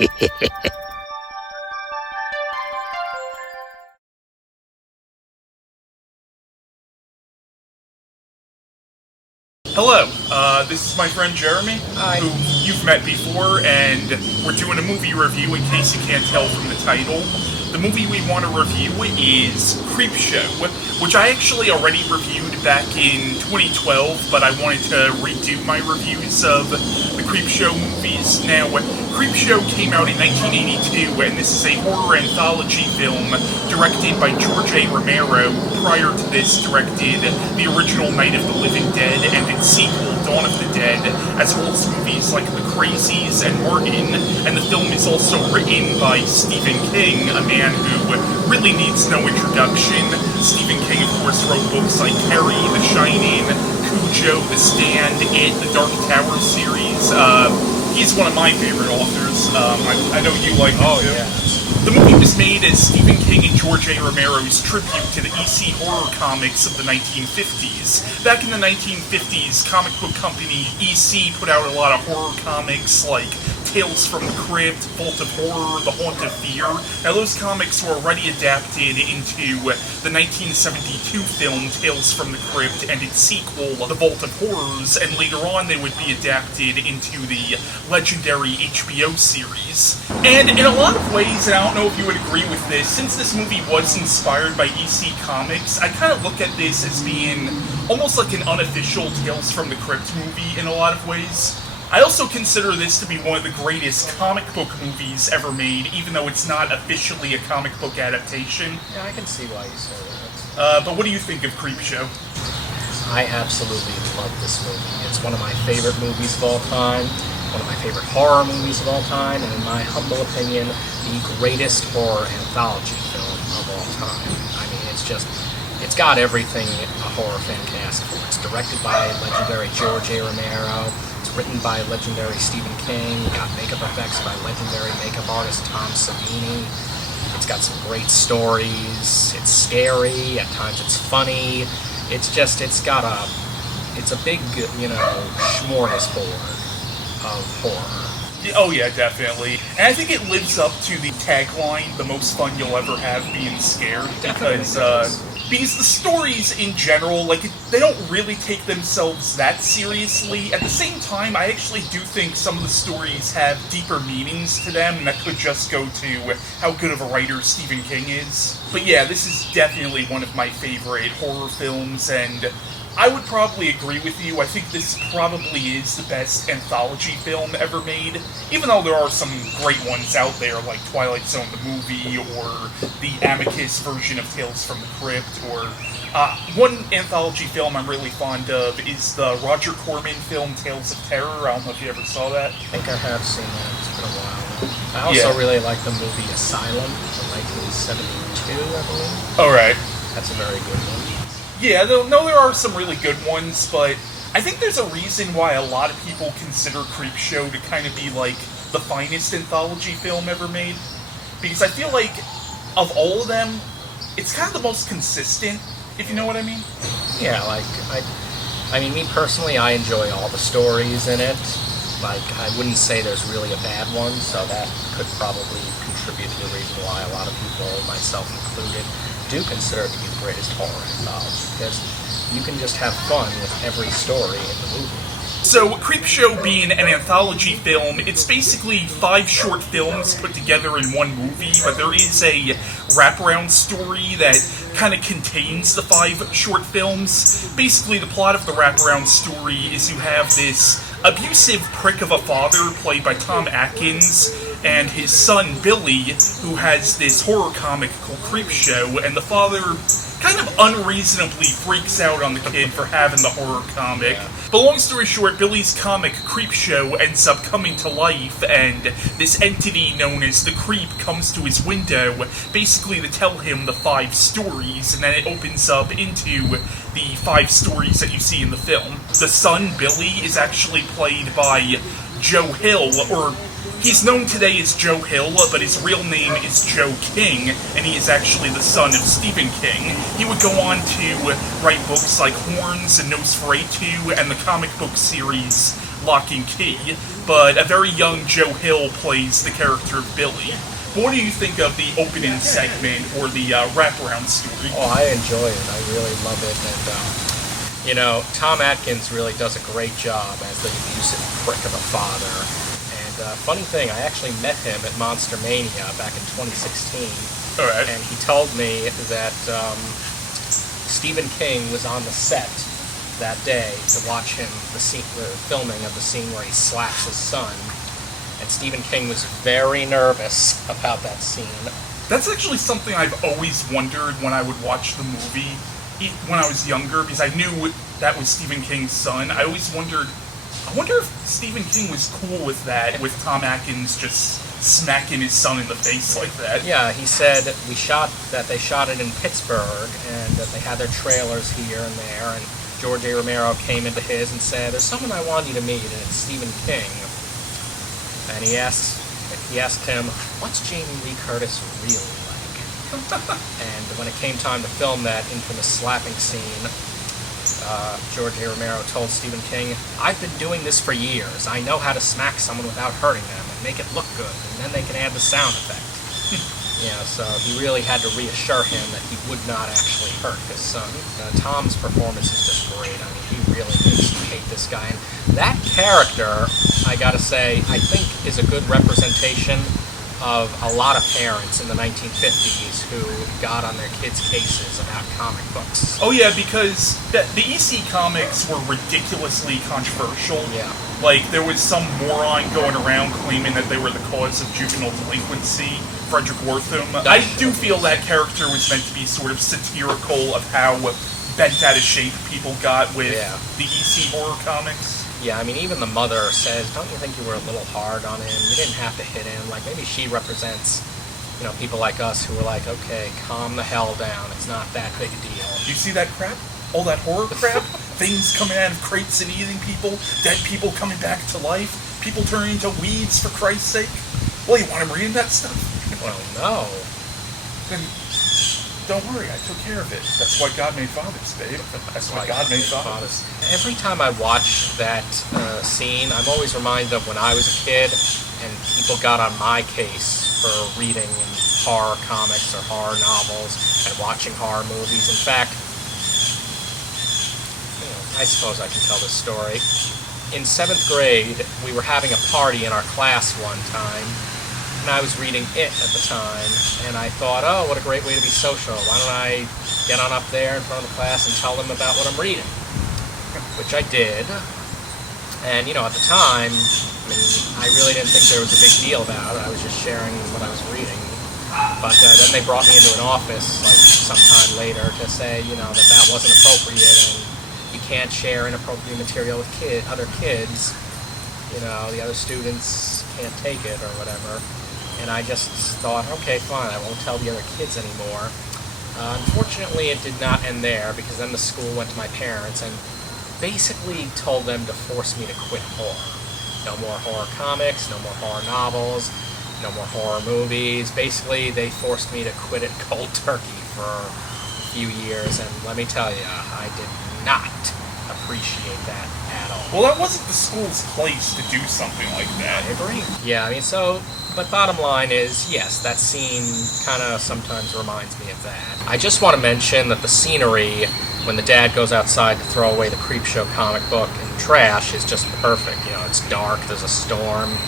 Hello, this is my friend Jeremy, Hi. who you've met before, and we're doing a movie review in case you can't tell from the title. The movie we want to review is Creepshow, which I actually already reviewed back in 2012, but I wanted to redo my reviews of the Creepshow movies. Now, Creepshow came out in 1982, and this is a horror anthology film directed by Jordy Romero, who prior to this directed the original Night of the Living Dead and its sequel, Dawn of the Dead, as well as movies like The Crazies and Martin, and the film is also written by Stephen King, a man who really needs no introduction. Stephen King, of course, wrote books like Carrie, The Shining, Cujo, The Stand, It, the Dark Tower series. He's one of my favorite authors. I know you like him too. Yeah. The movie was made as Stephen King and George A. Romero's tribute to the EC horror comics of the 1950s. Back in the 1950s, comic book company EC put out a lot of horror comics like Tales from the Crypt, Vault of Horror, The Haunt of Fear. Now, those comics were already adapted into the 1972 film Tales from the Crypt and its sequel, The Vault of Horrors, and later on they would be adapted into the legendary HBO series. And in a lot of ways, and I don't know if you would agree with this, since this movie was inspired by EC Comics, I kind of look at this as being almost like an unofficial Tales from the Crypt movie in a lot of ways. I also consider this to be one of the greatest comic book movies ever made, even though it's not officially a comic book adaptation. Yeah, I can see why you say that. But what do you think of Creepshow? I absolutely love this movie. It's one of my favorite movies of all time, one of my favorite horror movies of all time, and in my humble opinion, the greatest horror anthology film of all time. I mean, it's got everything a horror fan can ask for. It's directed by legendary George A. Romero. It's written by legendary Stephen King. Got makeup effects by legendary makeup artist Tom Savini. It's got some great stories. It's scary. At times it's funny. It's a big, smorgasbord of horror. Oh yeah, definitely. And I think it lives up to the tagline, the most fun you'll ever have being scared, because the stories in general, they don't really take themselves that seriously. At the same time, I actually do think some of the stories have deeper meanings to them, and that could just go to how good of a writer Stephen King is. But yeah, this is definitely one of my favorite horror films, and I would probably agree with you. I think this probably is the best anthology film ever made, even though there are some great ones out there, like Twilight Zone the movie, or the Amicus version of Tales from the Crypt, or one anthology film I'm really fond of is the Roger Corman film Tales of Terror. I don't know if you ever saw that. I think I have seen that. It's been a while. I also really like the movie Asylum from 1972, I believe. All right. That's a very good one. Yeah, no, there are some really good ones, but I think there's a reason why a lot of people consider Creepshow to kind of be like the finest anthology film ever made. Because I feel like, of all of them, it's kind of the most consistent, if you know what I mean. Yeah, I mean, me personally, I enjoy all the stories in it. I wouldn't say there's really a bad one, so that could probably contribute to the reason why a lot of people, myself included, do consider it to be the greatest horror anthology, because you can just have fun with every story in the movie. So, Creepshow being an anthology film, it's basically 5 short films put together in one movie, but there is a wraparound story that kind of contains the 5 short films. Basically, the plot of the wraparound story is you have this abusive prick of a father played by Tom Atkins, and his son Billy, who has this horror comic called Creepshow, and the father kind of unreasonably freaks out on the kid for having the horror comic. Yeah. But long story short, Billy's comic Creepshow ends up coming to life, and this entity known as the Creep comes to his window, basically to tell him the 5 stories, and then it opens up into the 5 stories that you see in the film. The son, Billy, is actually played by Joe Hill, or He's known today as Joe Hill, but his real name is Joe King, and he is actually the son of Stephen King. He would go on to write books like Horns and Nosferatu and the comic book series Lock and Key, but a very young Joe Hill plays the character of Billy. But what do you think of the opening segment or the wraparound story? Oh, I enjoy it. I really love it, and you know, Tom Atkins really does a great job as the abusive prick of a father. Funny thing, I actually met him at Monster Mania back in 2016. All right. And he told me that Stephen King was on the set that day to watch him, the filming of the scene where he slaps his son. And Stephen King was very nervous about that scene. That's actually something I've always wondered when I would watch the movie when I was younger, because I knew that was Stephen King's son. I always wondered, I wonder if Stephen King was cool with that, with Tom Atkins just smacking his son in the face like that. Yeah, he said they shot it in Pittsburgh, and that they had their trailers here and there, and Jordy Romero came into his and said, "There's someone I want you to meet, and it's Stephen King." And he asked him, "What's Jamie Lee Curtis really like?" And when it came time to film that infamous slapping scene, Jordy Romero told Stephen King, "I've been doing this for years. I know how to smack someone without hurting them and make it look good, and then they can add the sound effect." So he really had to reassure him that he would not actually hurt his son. Tom's performance is just great. I mean, he really makes you hate this guy. And that character, I gotta say, I think is a good representation of a lot of parents in the 1950s who got on their kids' cases about comic books. Oh yeah, because the EC comics were ridiculously controversial. Yeah. Like, there was some moron going around claiming that they were the cause of juvenile delinquency, Frederick Wortham. I do feel that character was meant to be sort of satirical of how bent out of shape people got with the EC horror comics. Yeah, I mean, even the mother says, "Don't you think you were a little hard on him? You didn't have to hit him." Like, maybe she represents, people like us who are like, "Okay, calm the hell down. It's not that big a deal." Do you see that crap? All that horror crap? Things coming out of crates and eating people, dead people coming back to life, people turning into weeds, for Christ's sake. Well, you want him reading that stuff? Well, no. Then don't worry, I took care of it. That's why God made fathers, babe. That's why God made fathers. Every time I watch that scene, I'm always reminded of when I was a kid and people got on my case for reading horror comics or horror novels and watching horror movies. In fact, I suppose I can tell this story. In 7th grade, we were having a party in our class one time, and I was reading It at the time, and I thought, oh, what a great way to be social. Why don't I get on up there in front of the class and tell them about what I'm reading? Which I did. And, at the time, I really didn't think there was a big deal about it. I was just sharing what I was reading. But then they brought me into an office, like, sometime later to say, that wasn't appropriate, and you can't share inappropriate material with other kids. The other students can't take it or whatever. And I just thought, okay, fine, I won't tell the other kids anymore. Unfortunately, it did not end there, because then the school went to my parents and basically told them to force me to quit horror. No more horror comics, no more horror novels, no more horror movies. Basically, they forced me to quit it cold turkey for a few years, and let me tell you, I did not appreciate that at all. Well, that wasn't the school's place to do something like that. I agree. Yeah, but bottom line is, yes, that scene kind of sometimes reminds me of that. I just want to mention that the scenery, when the dad goes outside to throw away the Creepshow comic book in the trash, is just perfect. It's dark, there's a storm,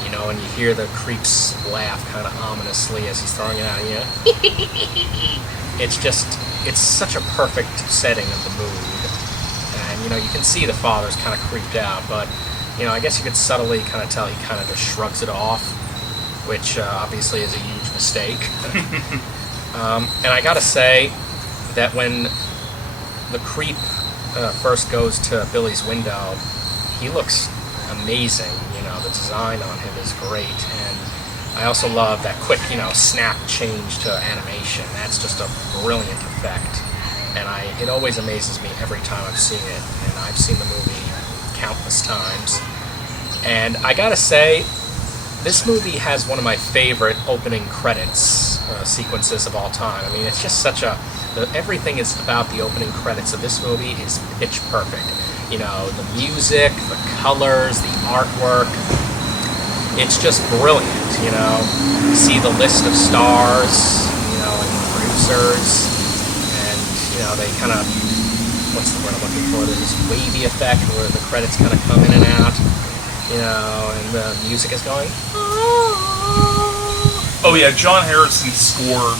and you hear the creeps laugh kind of ominously as he's throwing it out of you. It's such a perfect setting of the mood. And, you can see the father's kind of creeped out, but, I guess you could subtly kind of tell he kind of just shrugs it off, which obviously is a huge mistake. And I gotta say that when the creep first goes to Billy's window, he looks amazing. The design on him is great. And I also love that quick, snap change to animation. That's just a brilliant effect. And it always amazes me every time I've seen it. And I've seen the movie countless times. And I gotta say, This movie has one of my favorite opening credits sequences of all time. I mean, it's just such a... everything is about the opening credits of this movie is pitch perfect. You know, the music, the colors, the artwork. It's just brilliant, you know. You see the list of stars, you know, and producers, and, you know, they kind of... what's the word I'm looking for? There's this wavy effect where the credits kind of come in and out. You know, and the music is going. Oh yeah, John Harrison's score.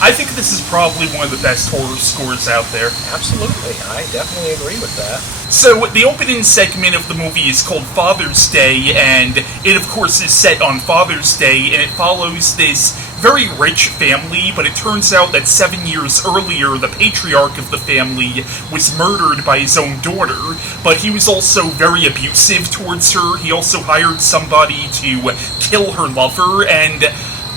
I think this is probably one of the best horror scores out there. Absolutely, I definitely agree with that. So, the opening segment of the movie is called Father's Day, and it, of course, is set on Father's Day, and it follows this very rich family, but it turns out that 7 years earlier, the patriarch of the family was murdered by his own daughter, but he was also very abusive towards her. He also hired somebody to kill her lover, and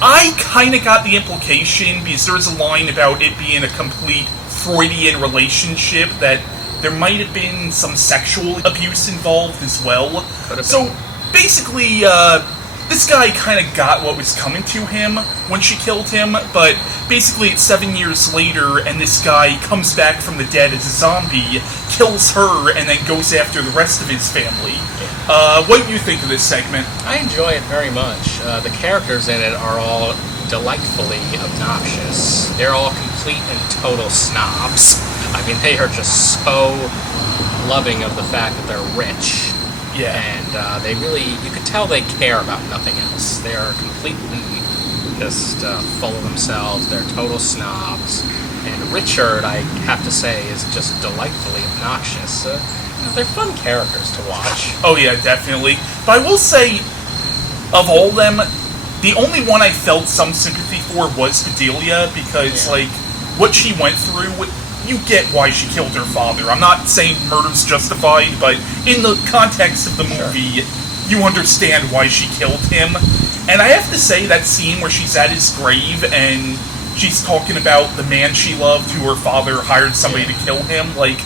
I kind of got the implication, because there's a line about it being a complete Freudian relationship, that there might have been some sexual abuse involved as well. So, basically, this guy kind of got what was coming to him when she killed him, but basically it's 7 years later, and this guy comes back from the dead as a zombie, kills her, and then goes after the rest of his family. What do you think of this segment? I enjoy it very much. The characters in it are all delightfully obnoxious. They're all complete and total snobs. I mean, they are just so loving of the fact that they're rich. Yeah. And they really, you could tell they care about nothing else. They're completely just full of themselves. They're total snobs. And Richard, I have to say, is just delightfully obnoxious. They're fun characters to watch. Oh yeah, definitely. But I will say, of all of them, the only one I felt some sympathy for was Bedelia, because, like, what she went through, you get why she killed her father. I'm not saying murder's justified, but in the context of the movie, you understand why she killed him. And I have to say, that scene where she's at his grave and she's talking about the man she loved who her father hired somebody to kill him, like,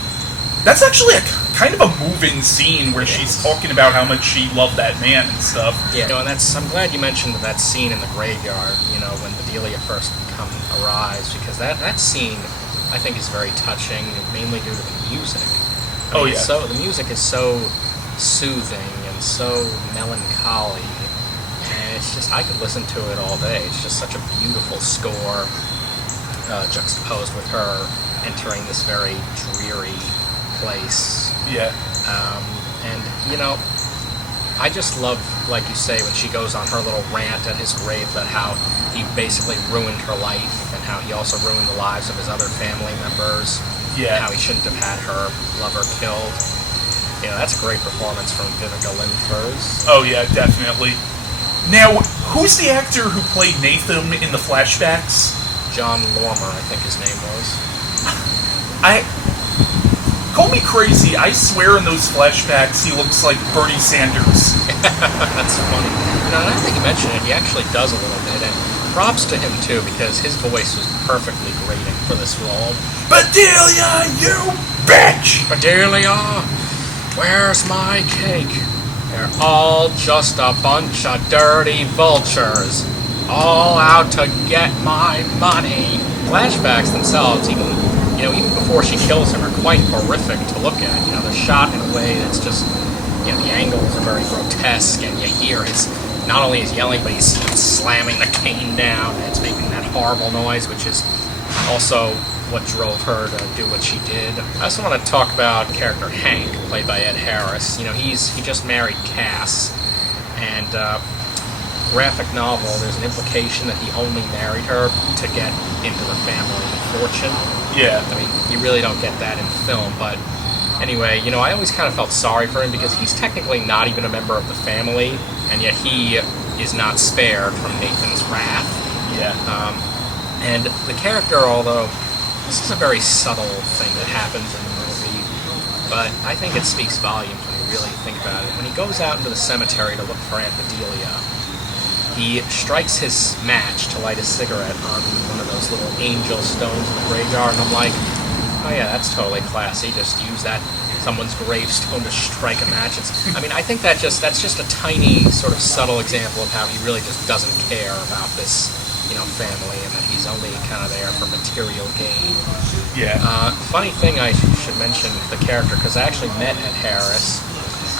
that's actually a kind of a moving scene where she's talking about how much she loved that man and stuff. Yeah, you know, and I'm glad you mentioned that scene in the graveyard, you know, when Bedelia first arrives, because that scene, I think, is very touching, mainly due to the music. I mean, so the music is so soothing and so melancholy, and it's just, I could listen to it all day. It's just such a beautiful score, juxtaposed with her entering this very dreary place. Yeah. And, you know, I just love, like you say, when she goes on her little rant at his grave about how he basically ruined her life and how he also ruined the lives of his other family members. Yeah. And how he shouldn't have had her lover killed. You know, that's a great performance from Viveca Lindfors. Oh yeah, definitely. Now, who's the actor who played Nathan in the flashbacks? John Lormer, I think his name was. Call me crazy, I swear in those flashbacks he looks like Bernie Sanders. That's funny. You know, and I think you mentioned it, he actually does a little bit, and props to him too, because his voice was perfectly grating for this role. Bedelia, you bitch! Bedelia, where's my cake? They're all just a bunch of dirty vultures, all out to get my money. Flashbacks themselves, even before she kills him, are quite horrific to look at. You know, they're shot in a way that's just, you know, the angles are very grotesque, and you hear not only he's yelling, but he's slamming the cane down, and it's making that horrible noise, which is also what drove her to do what she did. I also want to talk about character Hank, played by Ed Harris. You know, he just married Cass, and graphic novel, there's an implication that he only married her to get into the family fortune. Yeah. I mean, you really don't get that in film, but anyway, you know, I always kind of felt sorry for him because he's technically not even a member of the family, and yet he is not spared from Nathan's wrath. Yeah. And the character, although this is a very subtle thing that happens in the movie, but I think it speaks volumes when you really think about it. When he goes out into the cemetery to look for Aunt Bedelia, he strikes his match to light a cigarette on one of those little angel stones in the graveyard, and I'm like, oh yeah, that's totally classy. Just use that someone's gravestone to strike a match. I mean, I think that's just a tiny sort of subtle example of how he really just doesn't care about this, family, and that he's only kind of there for material gain. Yeah. Funny thing, I should mention the character, because I actually met Ed Harris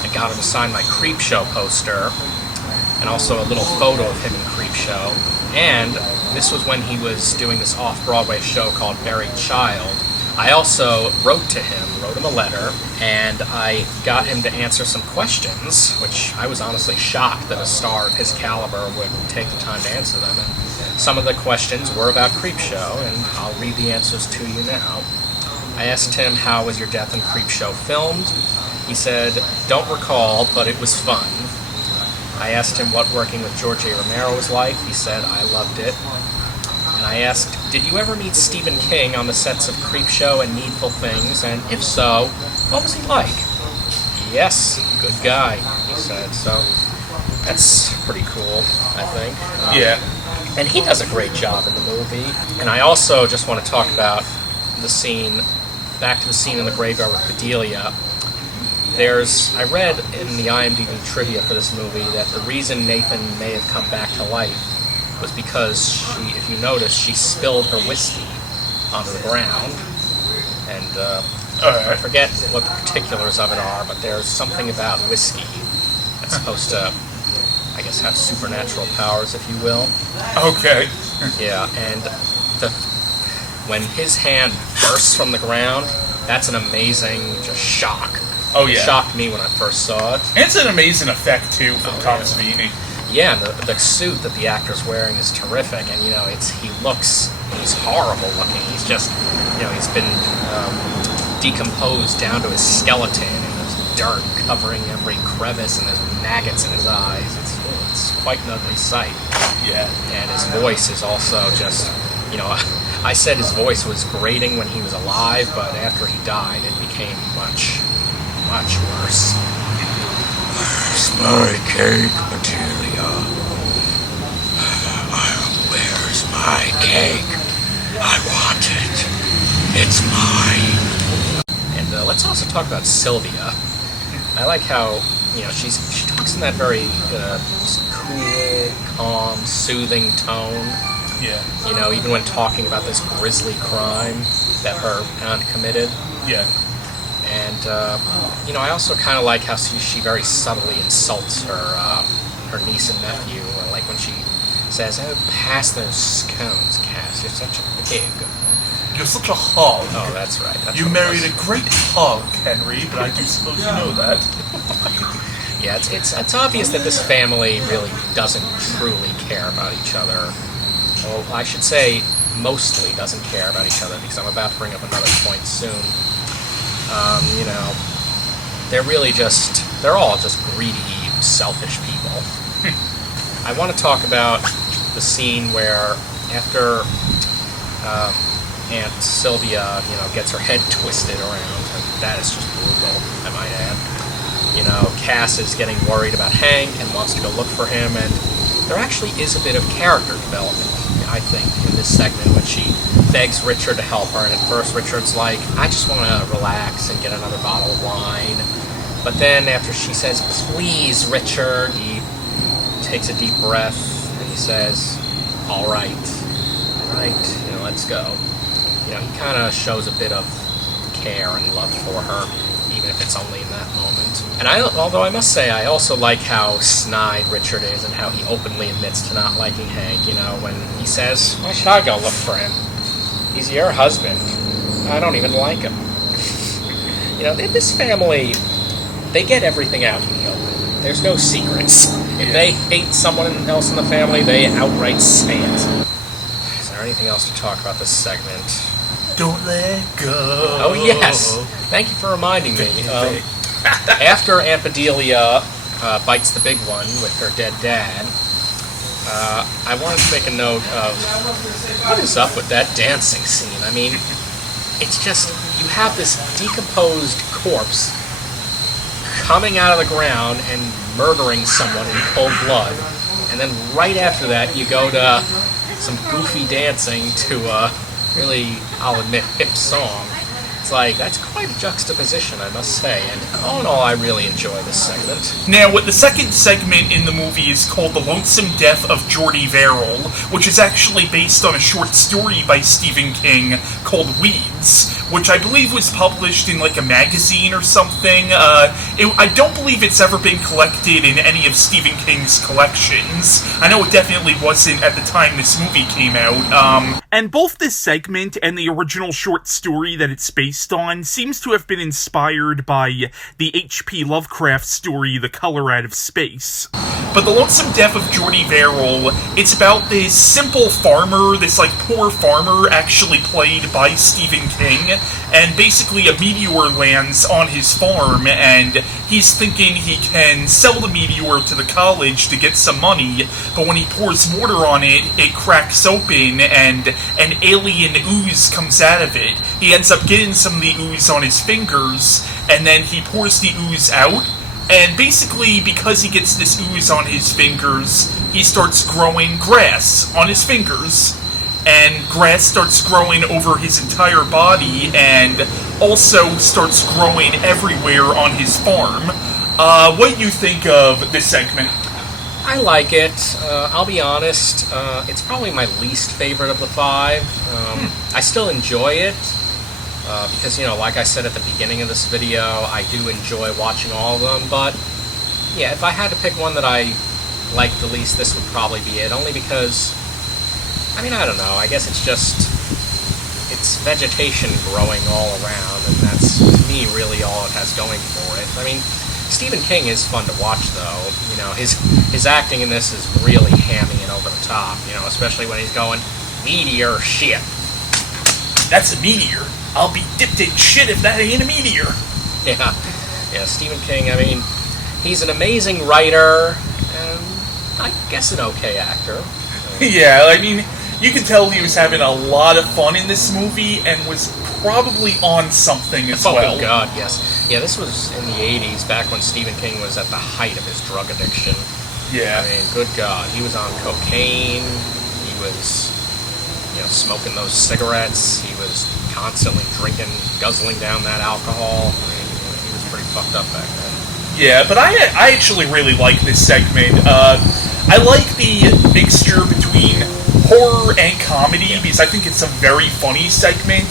and got him to sign my Creepshow poster, and also a little photo of him in Creepshow. And this was when he was doing this off-Broadway show called Buried Child. I also wrote him a letter, and I got him to answer some questions, which I was honestly shocked that a star of his caliber would take the time to answer them. And some of the questions were about Creepshow, and I'll read the answers to you now. I asked him, how was your death in Creepshow filmed? He said, don't recall, but it was fun. I asked him what working with George A. Romero was like. He said, I loved it. And I asked, did you ever meet Stephen King on the sets of Creepshow and Needful Things? And if so, what was he like? Yes, good guy, he said. So that's pretty cool, I think. Yeah. And he does a great job in the movie. And I also just want to talk about the scene, back to the scene in the graveyard with Bedelia. I read in the IMDb trivia for this movie that the reason Nathan may have come back to life was because she, if you notice, she spilled her whiskey onto the ground. And I forget what the particulars of it are, but there's something about whiskey that's supposed to, I guess, have supernatural powers, if you will. Okay. Yeah, and when his hand bursts from the ground, that's an amazing just shock. Oh, yeah. It shocked me when I first saw it. And it's an amazing effect, too, from Tom Savini. Yeah, the suit that the actor's wearing is terrific, and, he's horrible looking. He's just, he's been decomposed down to his skeleton, and there's dirt covering every crevice, and there's maggots in his eyes. It's quite an ugly sight. Yeah. And his voice is also just, I said his voice was grating when he was alive, but after he died, it became much, much worse. Where's my cake, Bedelia? Where's my cake? I want it. It's mine. And let's also talk about Sylvia. I like how, she talks in that very cool, calm, soothing tone. Yeah. Even when talking about this grisly crime that her aunt committed. Yeah. And, I also kind of like how she very subtly insults her niece and nephew. Like when she says, oh, pass those scones, Cass. You're such a pig. You're such a hog. Oh, that's right. You married a great hog, Henry, but I do suppose you know that. Yeah, it's obvious that this family really doesn't truly care about each other. Well, I should say mostly doesn't care about each other, because I'm about to bring up another point soon. They're all just greedy, selfish people. I want to talk about the scene where after Aunt Sylvia, gets her head twisted around, and that is just brutal, I might add. Cass is getting worried about Hank and wants to go look for him, and there actually is a bit of character development, I think, in this segment when she begs Richard to help her, and at first Richard's like, I just want to relax and get another bottle of wine. But then after she says, please, Richard, he takes a deep breath and he says, all right, let's go. He kind of shows a bit of care and love for her, even if it's only in that moment. And although I must say, I also like how snide Richard is and how he openly admits to not liking Hank, when he says, why should I go look for him? He's your husband. I don't even like him. This family, they get everything out in the open. There's no secrets. If they hate someone else in the family, they outright say it. Is there anything else to talk about this segment? Don't let go. Oh, yes. Thank you for reminding me. After Aunt Bedelia bites the big one with her dead dad, I wanted to make a note of what is up with that dancing scene. I mean, it's just, you have this decomposed corpse coming out of the ground and murdering someone in cold blood, and then right after that you go to some goofy dancing to a really, I'll admit, hip song. It's like, that's quite a juxtaposition, I must say, and all in all, I really enjoy this segment. Now, the second segment in the movie is called The Lonesome Death of Jordy Verrell, which is actually based on a short story by Stephen King called Weeds, which I believe was published in, like, a magazine or something. I don't believe it's ever been collected in any of Stephen King's collections. I know it definitely wasn't at the time this movie came out. And both this segment and the original short story that it's based on seems to have been inspired by the H.P. Lovecraft story, The Color Out of Space. But The Lonesome Death of Jordy Verrell, it's about this simple farmer, this, like, poor farmer, actually played by Stephen King, and basically a meteor lands on his farm, and he's thinking he can sell the meteor to the college to get some money, but when he pours water on it, it cracks open, and an alien ooze comes out of it. He ends up getting some of the ooze on his fingers, and then he pours the ooze out, and basically, because he gets this ooze on his fingers, he starts growing grass on his fingers. And grass starts growing over his entire body, and also starts growing everywhere on his farm. What do you think of this segment? I like it. I'll be honest, it's probably my least favorite of the 5. I still enjoy it. Because, you know, like I said at the beginning of this video, I do enjoy watching all of them, but, yeah, if I had to pick one that I like the least, this would probably be it, only because, I mean, I don't know, I guess it's vegetation growing all around, and that's, to me, really all it has going for it. I mean, Stephen King is fun to watch, though. You know, his acting in this is really hammy and over the top, you know, especially when he's going, meteor shit. That's a meteor. I'll be dipped in shit if that ain't a meteor. Yeah, Stephen King, I mean, he's an amazing writer, and I guess an okay actor. Yeah, I mean, you can tell he was having a lot of fun in this movie, and was probably on something as well. Oh god, yes. Yeah, this was in the 80s, back when Stephen King was at the height of his drug addiction. Yeah. I mean, good god, he was on cocaine, he was, you know, smoking those cigarettes, he was constantly drinking, guzzling down that alcohol. I mean, he was pretty fucked up back then. Yeah, but I actually really like this segment. I like the mixture between horror and comedy, because I think it's a very funny segment,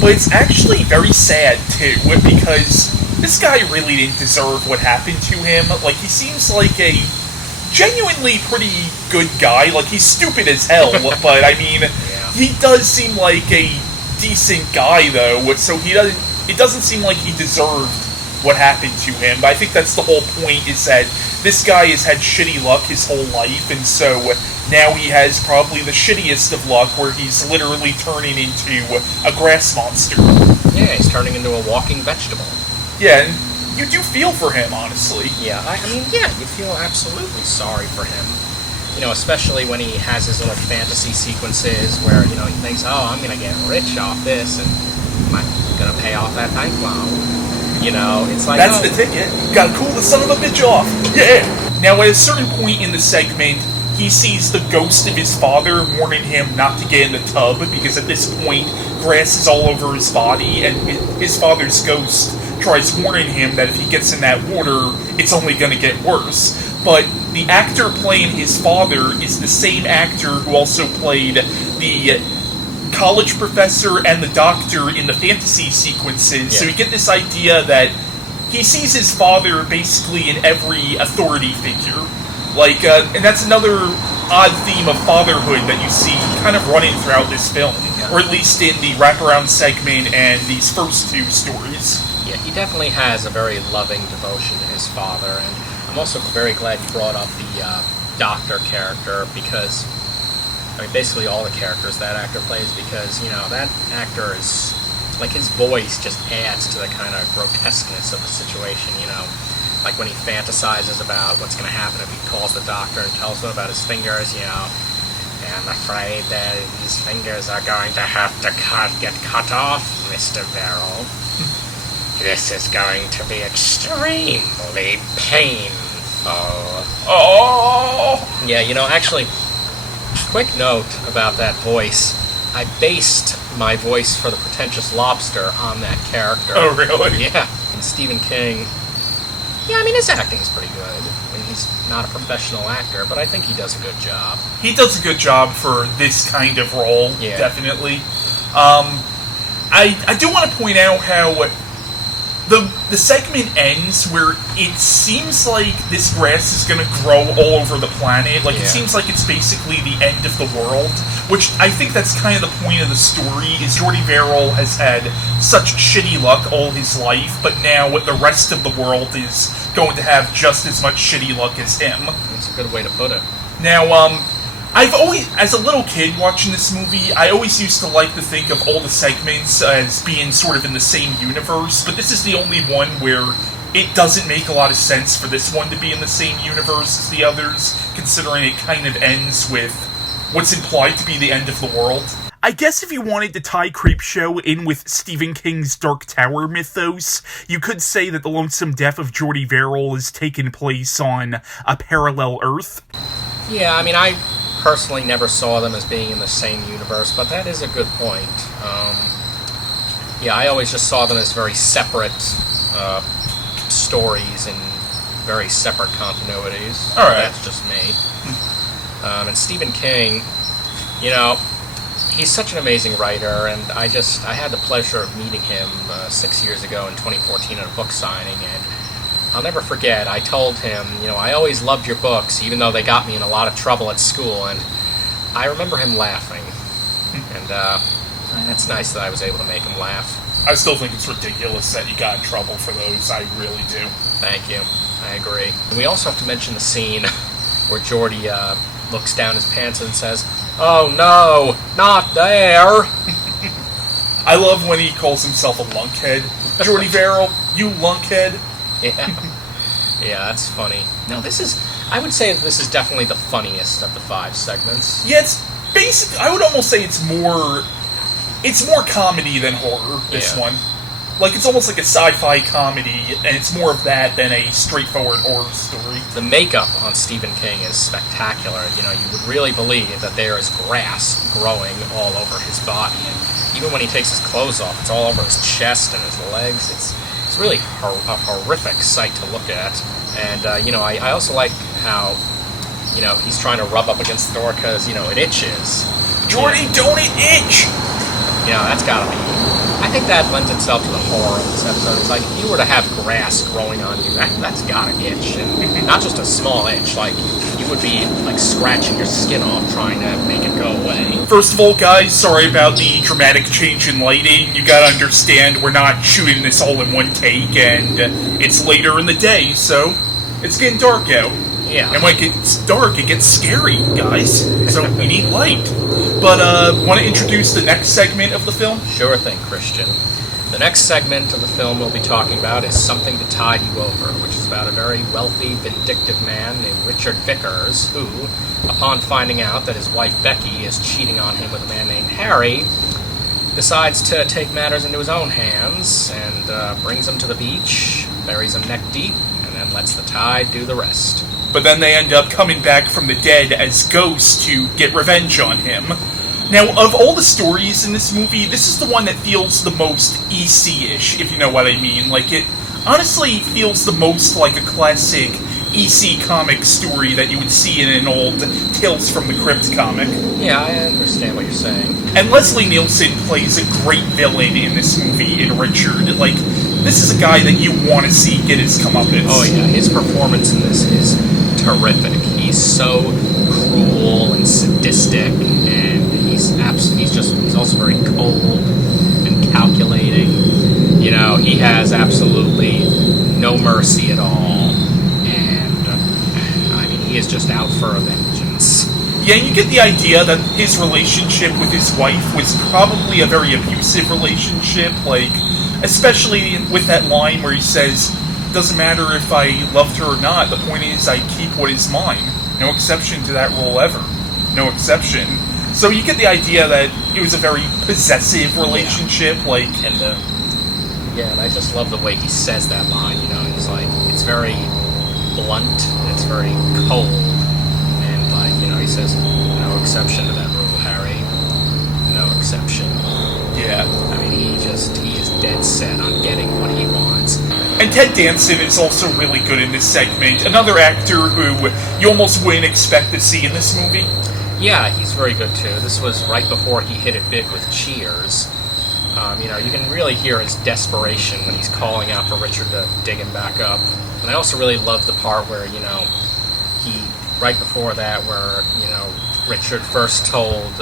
but it's actually very sad, too, because this guy really didn't deserve what happened to him. Like, he seems like a genuinely pretty good guy. Like, he's stupid as hell, but, I mean, he does seem like a decent guy, though, so it doesn't seem like he deserved what happened to him. But I think that's the whole point, is that this guy has had shitty luck his whole life, and so now he has probably the shittiest of luck, where he's literally turning into a grass monster. Yeah, he's turning into a walking vegetable. Yeah, and you do feel for him, honestly. Yeah, I mean, yeah, you feel absolutely sorry for him. You know, especially when he has his little fantasy sequences where, you know, he thinks, oh, I'm going to get rich off this, and I'm going to pay off that bank loan. You know, it's like, that's the ticket. Gotta cool the son of a bitch off. Yeah. Now, at a certain point in the segment, he sees the ghost of his father warning him not to get in the tub, because at this point, grass is all over his body, and his father's ghost tries warning him that if he gets in that water, it's only going to get worse. But the actor playing his father is the same actor who also played the college professor and the doctor in the fantasy sequences. Yeah. So you get this idea that he sees his father basically in every authority figure. Like, and that's another odd theme of fatherhood that you see kind of running throughout this film, or at least in the wraparound segment and these first 2 stories. Yeah, he definitely has a very loving devotion to his father, and I'm also very glad you brought up the doctor character, because, I mean, basically all the characters that actor plays, because, you know, that actor is, like, his voice just adds to the kind of grotesqueness of the situation, you know. Like when he fantasizes about what's going to happen if he calls the doctor and tells him about his fingers, you know. I'm afraid that these fingers are going to have to get cut off, Mr. Verrell. This is going to be extremely painful. Oh! Yeah, you know, actually, quick note about that voice. I based my voice for the pretentious lobster on that character. Oh, really? Yeah. And Stephen King, yeah, I mean, his acting's pretty good. I mean, he's not a professional actor, but I think he does a good job. He does a good job for this kind of role, Yeah. definitely. I do want to point out how the segment ends where it seems like this grass is going to grow all over the planet. Like, Yeah. it seems like it's basically the end of the world, which I think that's kind of the point of the story, is Jordy Verrell has had such shitty luck all his life, but now the rest of the world is going to have just as much shitty luck as him. That's a good way to put it. Now, I've always, as a little kid watching this movie, I always used to like to think of all the segments as being sort of in the same universe, but this is the only one where it doesn't make a lot of sense for this one to be in the same universe as the others, considering it kind of ends with what's implied to be the end of the world. I guess if you wanted to tie Creepshow in with Stephen King's Dark Tower mythos, you could say that the lonesome death of Jordy Verrell is taking place on a parallel Earth. Yeah, I mean, I personally never saw them as being in the same universe, but that is a good point. Yeah, I always just saw them as very separate stories and very separate continuities. All right. That's just me. And Stephen King, you know, he's such an amazing writer, and I had the pleasure of meeting him 6 years ago in 2014 at a book signing, and I'll never forget, I told him, you know, I always loved your books, even though they got me in a lot of trouble at school, and I remember him laughing. And that's nice that I was able to make him laugh. I still think it's ridiculous that you got in trouble for those. I really do. Thank you. I agree. And we also have to mention the scene where Jordy looks down his pants and says, "Oh no, not there!" I love when he calls himself a lunkhead. Jordy Verrell, you lunkhead. Yeah. Yeah, that's funny. No, I would say that this is definitely the funniest of the 5 segments. Yeah, it's basically, I would almost say it's more comedy than horror, this one. Like, it's almost like a sci-fi comedy, and it's more of that than a straightforward horror story. The makeup on Stephen King is spectacular. You know, you would really believe that there is grass growing all over his body. And even when he takes his clothes off, it's all over his chest and his legs. It's really a horrific sight to look at. And, you know, I also like how, you know, he's trying to rub up against the door because, you know, it itches. Jordy, don't it itch! You know, that's gotta be... I think that lends itself to the horror of this episode. It's like, if you were to have grass growing on you, that's gotta itch. And not just a small itch, like, you would be, like, scratching your skin off trying to make it go away. First of all, guys, sorry about the dramatic change in lighting. You gotta understand, we're not shooting this all in one take, and it's later in the day, so it's getting dark out. Yeah. And when it gets dark, it gets scary, guys. So we need light. But, want to introduce the next segment of the film? Sure thing, Christian. The next segment of the film we'll be talking about is Something to Tide You Over, which is about a very wealthy, vindictive man named Richard Vickers, who, upon finding out that his wife Becky is cheating on him with a man named Harry, decides to take matters into his own hands and brings him to the beach, buries him neck deep, and then lets the tide do the rest. But then they end up coming back from the dead as ghosts to get revenge on him. Now, of all the stories in this movie, this is the one that feels the most EC-ish, if you know what I mean. Like, it honestly feels the most like a classic EC comic story that you would see in an old Tales from the Crypt comic. Yeah, I understand what you're saying. And Leslie Nielsen plays a great villain in this movie in Richard. Like, this is a guy that you want to see get his comeuppance. Oh yeah, his performance in this is terrific. He's so cruel and sadistic, and he's also very cold and calculating. You know, he has absolutely no mercy at all, and I mean, he is just out for a vengeance. Yeah, you get the idea that his relationship with his wife was probably a very abusive relationship, like, especially with that line where he says, "Doesn't matter if I loved her or not, the point is I keep what is mine. No exception to that rule ever. No exception." So you get the idea that it was a very possessive relationship, and I just love the way he says that line, you know, it's very blunt, it's very cold, and he says, "No exception to that rule, Harry." no exception. Yeah. I mean, he is dead set on getting what he wants. And Ted Danson is also really good in this segment. Another actor who you almost wouldn't expect to see in this movie. Yeah, he's very good too. This was right before he hit it big with Cheers. You can really hear his desperation when he's calling out for Richard to dig him back up. And I also really love the part where, right before that, where, Richard first told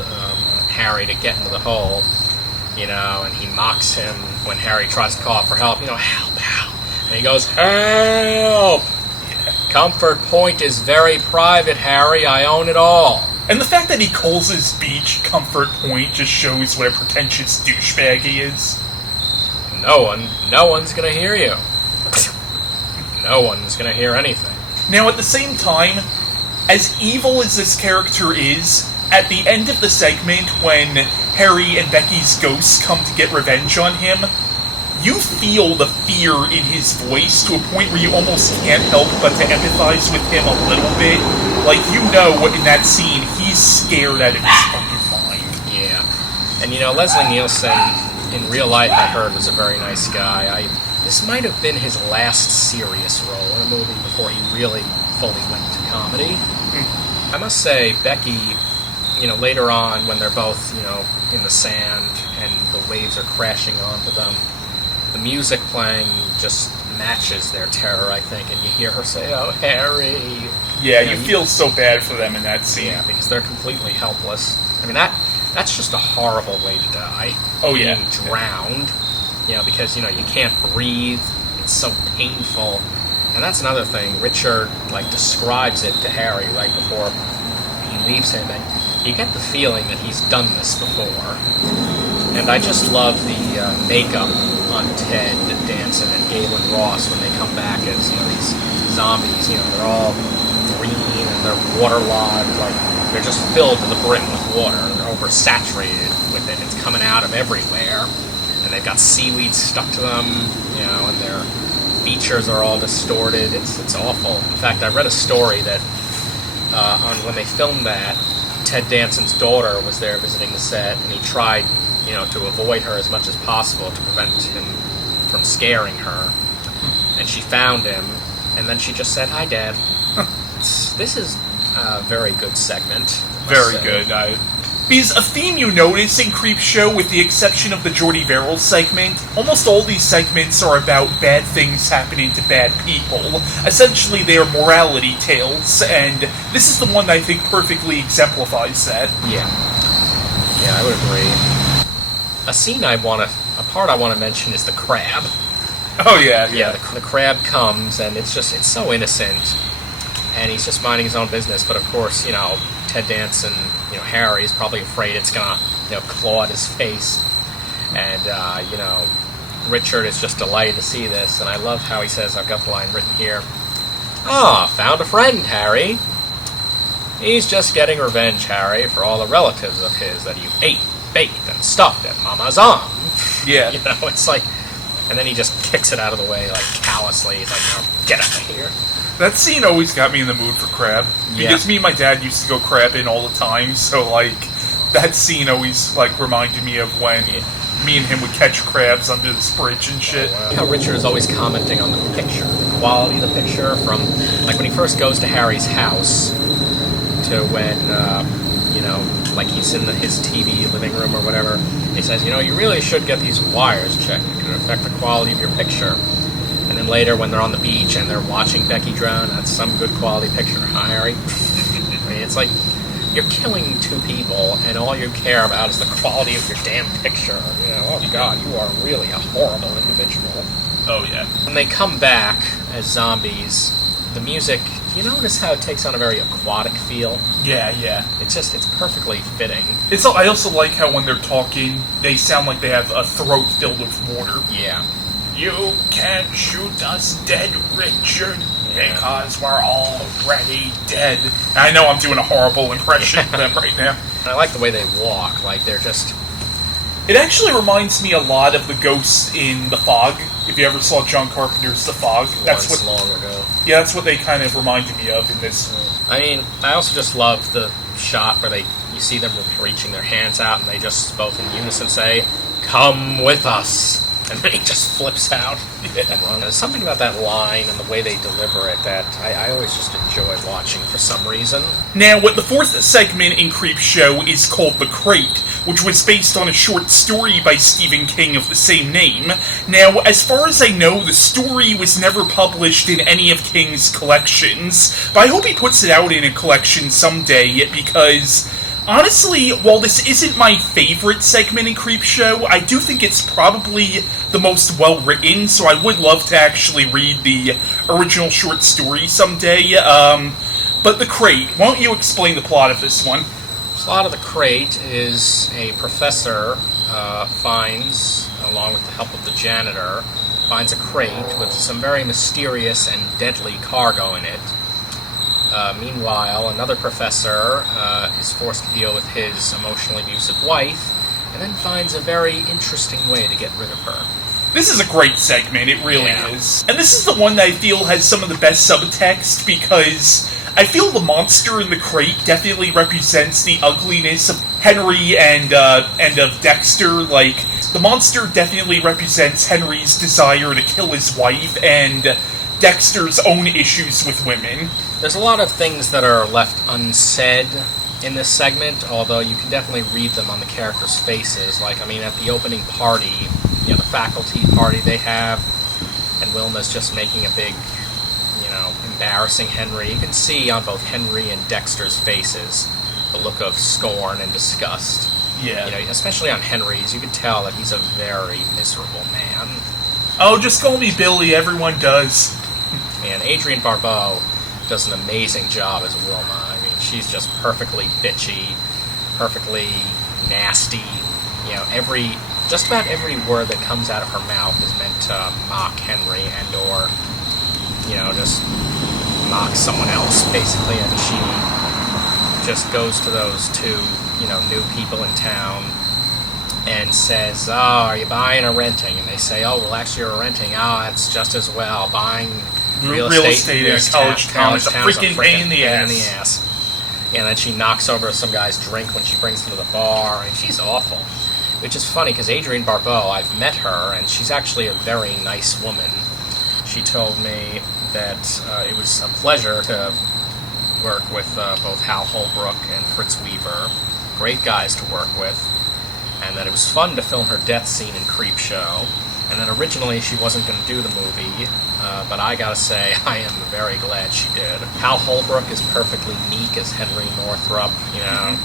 Harry to get into the hole, and he mocks him when Harry tries to call out for help, help, help. And he goes, help! Yeah. Comfort Point is very private, Harry. I own it all. And the fact that he calls his beach Comfort Point just shows what a pretentious douchebag he is. No one's gonna hear you. No one's gonna hear anything. Now, at the same time, as evil as this character is, at the end of the segment, when Harry and Becky's ghosts come to get revenge on him, you feel the fear in his voice to a point where you almost can't help but to empathize with him a little bit. Like, in that scene, he's scared out of his fucking mind. Yeah. And, Leslie Nielsen, in real life, I heard, was a very nice guy. This might have been his last serious role in a movie before he really fully went to comedy. I must say, Becky, later on, when they're both, in the sand and the waves are crashing onto them, the music playing just matches their terror, I think, and you hear her say, "Oh, Harry." Yeah, you feel so bad for them in that scene. Yeah, because they're completely helpless. I mean, that's just a horrible way to die. Oh, yeah. Being drowned, because, you can't breathe. It's so painful. And that's another thing. Richard, describes it to Harry right before he leaves him, and you get the feeling that he's done this before. And I just love the makeup on Ted Danson and Gaylen Ross when they come back as, these zombies. They're all green and they're waterlogged. They're just filled to the brim with water. They're oversaturated with it. It's coming out of everywhere. And they've got seaweed stuck to them, and their features are all distorted. It's awful. In fact, I read a story that on when they filmed that, Ted Danson's daughter was there visiting the set, and he tried to avoid her as much as possible to prevent him from scaring her. And she found him, and then she just said, "Hi, Dad." This is a very good segment. Very good. Because a theme you notice in Creepshow, with the exception of the Jordy Verrell segment, almost all these segments are about bad things happening to bad people. Essentially, they are morality tales, and this is the one that I think perfectly exemplifies that. Yeah, I would agree. A part I want to mention is the crab. Oh, yeah. The crab comes, and it's so innocent, and he's just minding his own business, but of course, Ted Danson, Harry is probably afraid it's gonna, claw at his face, and, Richard is just delighted to see this, and I love how he says, I've got the line written here, found a friend, Harry. He's just getting revenge, Harry, for all the relatives of his that you ate, baked, and stuffed at Mama's arm. Yeah. It's like, and then he just kicks it out of the way, callously. He's like, get out of here. That scene always got me in the mood for crab. Because me and my dad used to go crabbing all the time, so, that scene always, reminded me of when me and him would catch crabs under this bridge and shit. Oh, wow. How Richard is always commenting on the picture, the quality of the picture, from, when he first goes to Harry's house to when, he's in his TV living room or whatever. He says, you really should get these wires checked. It could affect the quality of your picture. And then later, when they're on the beach and they're watching Becky drown, that's some good quality picture, huh, Harry? I mean, it's like, you're killing two people, and all you care about is the quality of your damn picture. Oh God, you are really a horrible individual. Oh, yeah. When they come back as zombies, the music, do you notice how it takes on a very aquatic feel? Yeah. It's perfectly fitting. I also like how when they're talking, they sound like they have a throat filled with water. Yeah. You can't shoot us dead, Richard, because we're already dead. And I know I'm doing a horrible impression of them right now. I like the way they walk, they're just... It actually reminds me a lot of the ghosts in The Fog. If you ever saw John Carpenter's The Fog. That's long ago. Yeah, that's what they kind of reminded me of in this. I mean, I also just love the shot where you you see them reaching their hands out, and they just both in unison say, "Come with us." And then he just flips out. Yeah. There's something about that line and the way they deliver it that I always just enjoy watching for some reason. Now, the fourth segment in Creepshow is called The Crate, which was based on a short story by Stephen King of the same name. Now, as far as I know, the story was never published in any of King's collections, but I hope he puts it out in a collection someday, because honestly, while this isn't my favorite segment in Creepshow, I do think it's probably the most well-written, so I would love to actually read the original short story someday. But The Crate, why don't you explain the plot of this one? The plot of The Crate is a professor finds, along with the help of the janitor, finds a crate with some very mysterious and deadly cargo in it. Meanwhile, another professor is forced to deal with his emotionally abusive wife, and then finds a very interesting way to get rid of her. This is a great segment, it really is. And this is the one that I feel has some of the best subtext, because I feel the monster in the crate definitely represents the ugliness of Henry and of Dexter. Like, the monster definitely represents Henry's desire to kill his wife, and Dexter's own issues with women. There's a lot of things that are left unsaid in this segment, although you can definitely read them on the characters' faces. Like, I mean, at the opening party, you know, the faculty party they have, and Wilma's just making a big, you know, embarrassing Henry. You can see on both Henry and Dexter's faces the look of scorn and disgust. Yeah. You know, especially on Henry's, you can tell that he's a very miserable man. Oh, just call me Billy, everyone does. And Adrienne Barbeau does an amazing job as Wilma. I mean, she's just perfectly bitchy, perfectly nasty. You know, just about every word that comes out of her mouth is meant to mock Henry and or, you know, just mock someone else, basically. And she just goes to those two, you know, new people in town and says, "Oh, are you buying or renting?" And they say, "Oh, well, actually, you're renting." "Oh, that's just as well. Buying real estate in a college town is a freaking pain in the ass. And then she knocks over some guy's drink when she brings him to the bar, and she's awful. Which is funny, because Adrienne Barbeau, I've met her, and she's actually a very nice woman. She told me that it was a pleasure to work with both Hal Holbrook and Fritz Weaver. Great guys to work with. And that it was fun to film her death scene in Creepshow. And then originally she wasn't going to do the movie, but I gotta say, I am very glad she did. Hal Holbrook is perfectly meek as Henry Northrup, you know.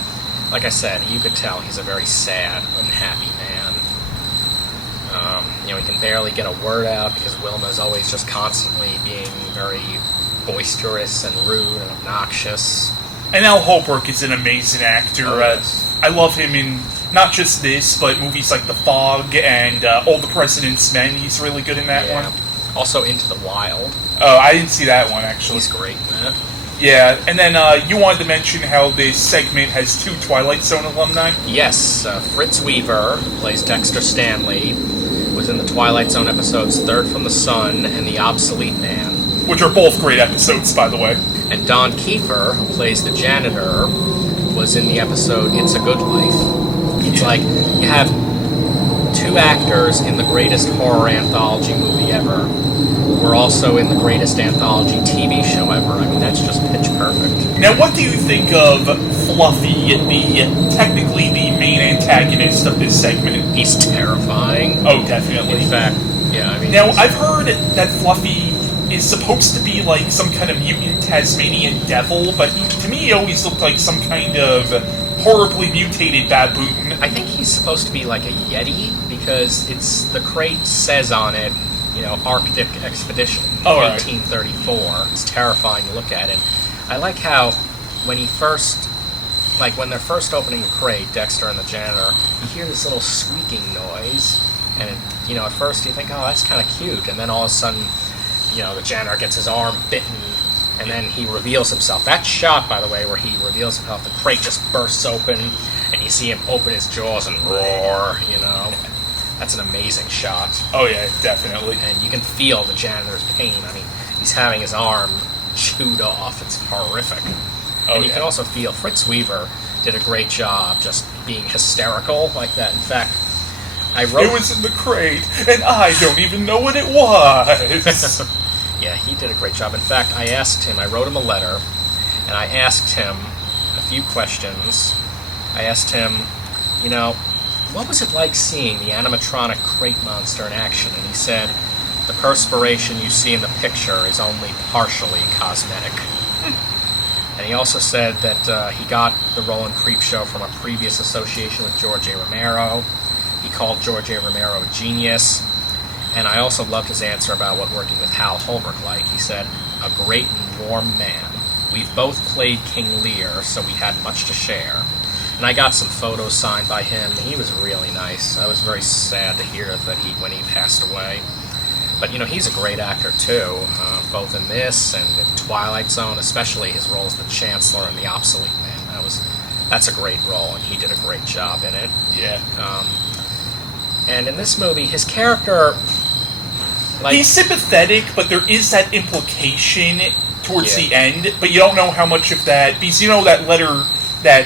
Like I said, you could tell he's a very sad, unhappy man. You know, he can barely get a word out because Wilma's always just constantly being very boisterous and rude and obnoxious. And Hal Holbrook is an amazing actor. I love him in not just this, but movies like The Fog and All the President's Men. He's really good in that one. Also Into the Wild. Oh, I didn't see that one, actually. He's great in that. Yeah, and then you wanted to mention how this segment has two Twilight Zone alumni? Yes, Fritz Weaver, who plays Dexter Stanley, was in the Twilight Zone episodes Third from the Sun and The Obsolete Man. Which are both great episodes, by the way. And Don Keefer, who plays the janitor, was in the episode It's a Good Life. It's like you have two actors in the greatest horror anthology movie ever. We're also in the greatest anthology TV show ever. I mean, that's just pitch perfect. Now, what do you think of Fluffy, technically the main antagonist of this segment? He's terrifying. Oh, definitely. In fact, yeah, I mean... Now, I've heard that Fluffy is supposed to be like some kind of mutant Tasmanian devil, but to me he always looked like some kind of horribly mutated baboon. I think he's supposed to be like a Yeti, because the crate says on it, you know, Arctic Expedition, 1834. Right. It's terrifying to look at. And I like how when they're first opening the crate, Dexter and the janitor, you hear this little squeaking noise, and, you know, at first you think, oh, that's kind of cute, and then all of a sudden, you know, the janitor gets his arm bitten, and then he reveals himself. That shot, by the way, where he reveals himself, the crate just bursts open, and you see him open his jaws and roar, you know. That's an amazing shot. Oh, yeah, definitely. And you can feel the janitor's pain. I mean, he's having his arm chewed off. It's horrific. And you can also feel Fritz Weaver did a great job just being hysterical like that. In fact, I wrote... It was in the crate, and I don't even know what it was. Yeah, he did a great job. In fact, I wrote him a letter, and I asked him a few questions. I asked him, what was it like seeing the animatronic crate monster in action? And he said, the perspiration you see in the picture is only partially cosmetic. And he also said that he got the role in Creepshow from a previous association with George A. Romero. He called George A. Romero a genius. And I also loved his answer about what working with Hal Holbrook like. He said, a great and warm man. We've both played King Lear, so we had much to share. And I got some photos signed by him. He was really nice. I was very sad to hear that when he passed away. But, he's a great actor, too, both in this and in Twilight Zone, especially his role as the Chancellor and the Obsolete Man. That's a great role, and he did a great job in it. Yeah. And in this movie, his character... he's sympathetic, but there is that implication towards the end, but you don't know how much of that... Because that letter that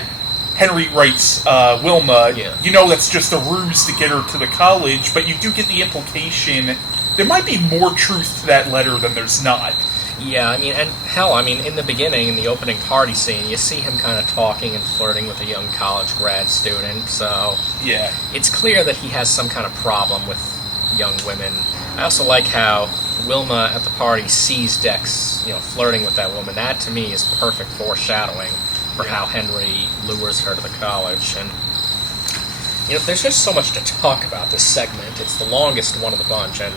Henry writes Wilma, that's just a ruse to get her to the college, but you do get the implication... There might be more truth to that letter than there's not. Yeah, in the beginning, in the opening party scene, you see him kind of talking and flirting with a young college grad student, so... Yeah. It's clear that he has some kind of problem with young women. I also like how Wilma at the party sees Dex, flirting with that woman. That, to me, is perfect foreshadowing for how Henry lures her to the college, and... there's just so much to talk about this segment. It's the longest one of the bunch, and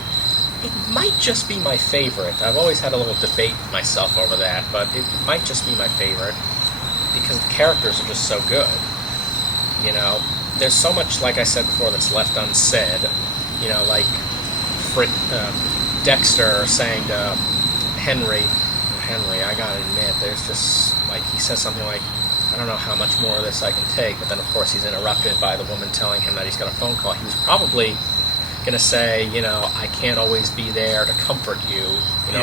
it might just be my favorite. I've always had a little debate with myself over that, but it might just be my favorite because the characters are just so good. There's so much, like I said before, that's left unsaid. Like Dexter saying to Henry, I gotta admit, there's just, he says something like, I don't know how much more of this I can take, but then of course he's interrupted by the woman telling him that he's got a phone call. He was probably going to say, I can't always be there to comfort you,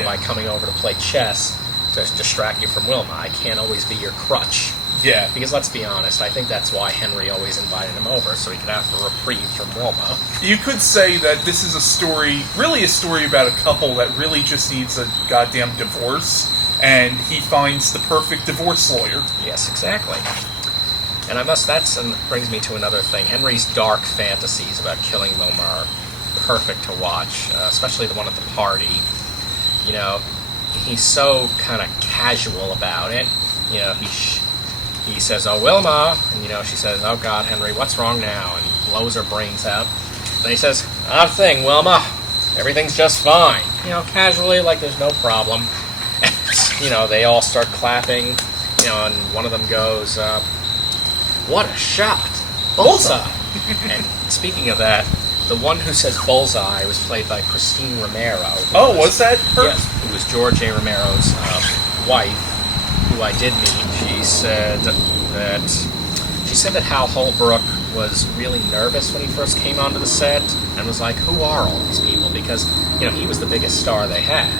by coming over to play chess to distract you from Wilma. I can't always be your crutch. Yeah. Because let's be honest, I think that's why Henry always invited him over, so he could have a reprieve from Wilma. You could say that this is a story about a couple that really just needs a goddamn divorce, and he finds the perfect divorce lawyer. Yes, exactly. And that brings me to another thing. Henry's dark fantasies about killing Wilma are perfect to watch, especially the one at the party. He's so kind of casual about it. He says, "Oh, Wilma," and she says, "Oh God, Henry, what's wrong now?" And he blows her brains out. Then he says, "Not a thing, Wilma. Everything's just fine." Casually, like there's no problem. They all start clapping, and one of them goes, "What a shot! Bullseye!" And speaking of that, the one who says bullseye was played by Christine Romero. Was that her? Yes, who was George A. Romero's wife, who I did meet. She said that Hal Holbrook was really nervous when he first came onto the set, and was like, "Who are all these people?" Because he was the biggest star they had.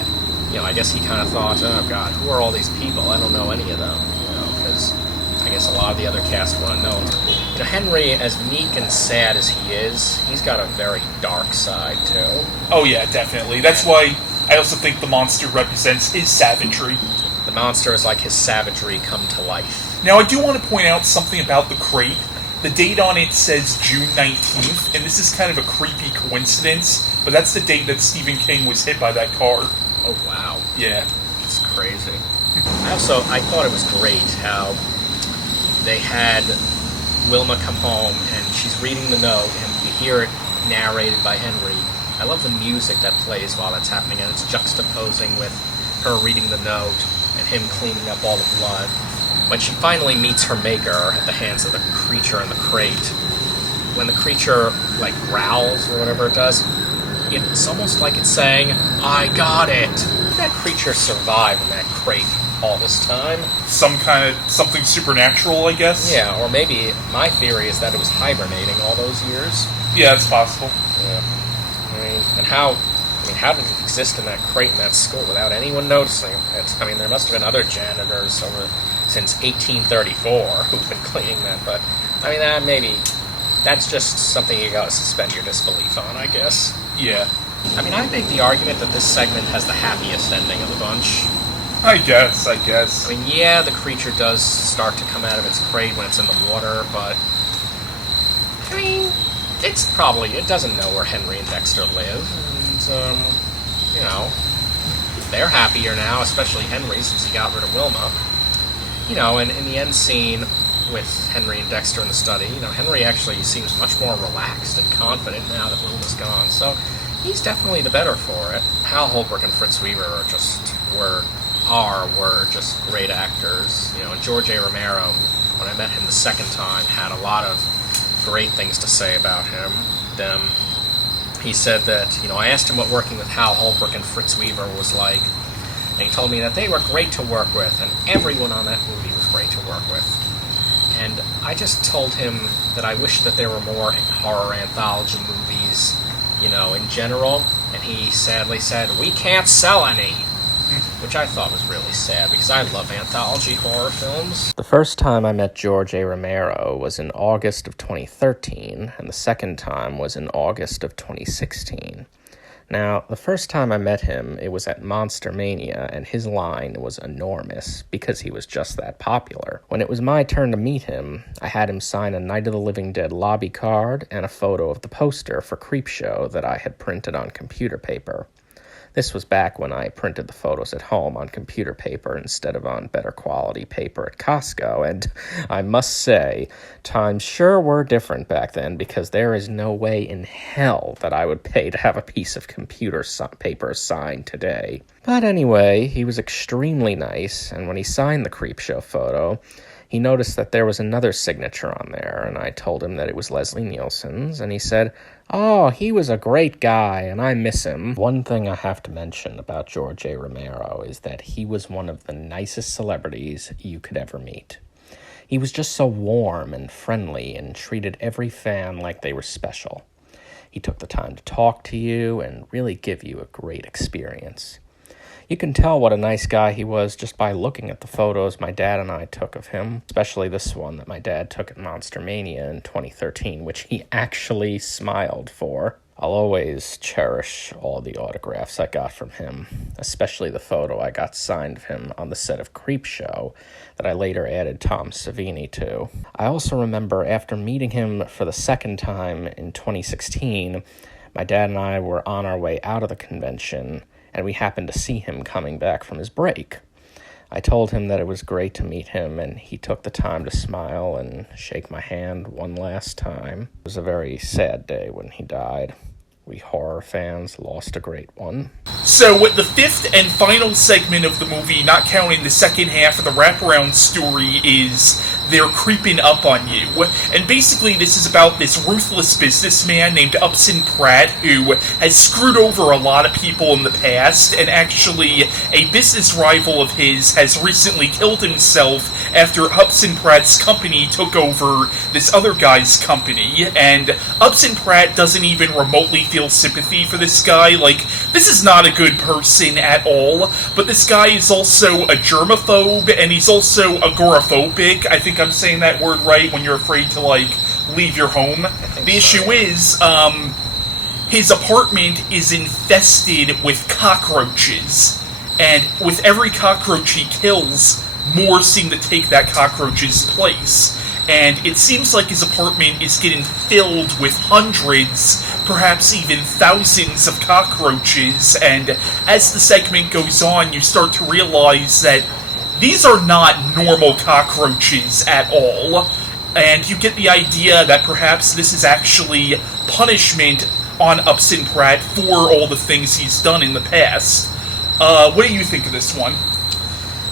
I guess he kind of thought, "Oh God, who are all these people? I don't know any of them." Because I guess a lot of the other cast were unknown. Henry, as meek and sad as he is, he's got a very dark side too. Oh yeah, definitely. That's why I also think the monster represents his savagery. The monster is like his savagery come to life. Now, I do want to point out something about the crate. The date on it says June 19th, and this is kind of a creepy coincidence, but that's the date that Stephen King was hit by that car. Oh, wow. Yeah. It's crazy. I thought it was great how they had Wilma come home, and she's reading the note, and we hear it narrated by Henry. I love the music that plays while that's happening, and it's juxtaposing with her reading the note and him cleaning up all the blood. When she finally meets her maker at the hands of the creature in the crate, when the creature, growls or whatever it does, it's almost like it's saying, "I got it." Did that creature survive in that crate all this time? Something supernatural, I guess? Yeah, or maybe my theory is that it was hibernating all those years. Yeah, it's possible. Yeah. And how I mean, how did it exist in that crate in that school without anyone noticing it? I mean, there must have been other janitors since 1834 who've been cleaning that, but, I mean, maybe that's just something you gotta suspend your disbelief on, I guess. Yeah. I mean, I make the argument that this segment has the happiest ending of the bunch. I guess. I mean, yeah, the creature does start to come out of its crate when it's in the water, but, I mean, it doesn't know where Henry and Dexter live, and, you know, they're happier now, especially Henry, since he got rid of Wilma. You know, and in the end scene with Henry and Dexter in the study, you know, Henry actually seems much more relaxed and confident now that Wilma's gone, so he's definitely the better for it. Hal Holbrook and Fritz Weaver were just great actors. You know, and George A. Romero, when I met him the second time, had a lot of great things to say about them. He said that, you know, I asked him what working with Hal Holbrook and Fritz Weaver was like, and he told me that they were great to work with, and everyone on that movie was great to work with. And I just told him that I wish that there were more horror anthology movies, you know, in general, and he sadly said, we can't sell any. Which I thought was really sad, because I love anthology horror films. The first time I met George A. Romero was in August of 2013, and the second time was in August of 2016. Now, the first time I met him, it was at Monster Mania, and his line was enormous, because he was just that popular. When it was my turn to meet him, I had him sign a Night of the Living Dead lobby card and a photo of the poster for Creepshow that I had printed on computer paper. This was back when I printed the photos at home on computer paper instead of on better quality paper at Costco, and I must say, times sure were different back then, because there is no way in hell that I would pay to have a piece of computer paper signed today. But anyway, he was extremely nice, and when he signed the Creepshow photo, he noticed that there was another signature on there, and I told him that it was Leslie Nielsen's, and he said, oh, he was a great guy, and I miss him. One thing I have to mention about George A. Romero is that he was one of the nicest celebrities you could ever meet. He was just so warm and friendly and treated every fan like they were special. He took the time to talk to you and really give you a great experience. You can tell what a nice guy he was just by looking at the photos my dad and I took of him, especially this one that my dad took at Monster Mania in 2013, which he actually smiled for. I'll always cherish all the autographs I got from him, especially the photo I got signed of him on the set of Creepshow that I later added Tom Savini to. I also remember after meeting him for the second time in 2016, my dad and I were on our way out of the convention, and we happened to see him coming back from his break. I told him that it was great to meet him, and he took the time to smile and shake my hand one last time. It was a very sad day when he died. We horror fans lost a great one. So, the fifth and final segment of the movie, not counting the second half of the wraparound story, is they're creeping up on you. And basically, this is about this ruthless businessman named Upson Pratt, who has screwed over a lot of people in the past, and actually, a business rival of his has recently killed himself after Upson Pratt's company took over this other guy's company, and Upson Pratt doesn't even remotely feel sympathy for this guy. Like, this is not a good person at all, but this guy is also a germaphobe, and he's also agoraphobic. I think I'm saying that word right, when you're afraid to, like, leave your home. The issue is, his apartment is infested with cockroaches, and with every cockroach he kills, more seem to take that cockroach's place. And it seems like his apartment is getting filled with hundreds, perhaps even thousands of cockroaches, and as the segment goes on, you start to realize that these are not normal cockroaches at all, and you get the idea that perhaps this is actually punishment on Upson Pratt for all the things he's done in the past. What do you think of this one?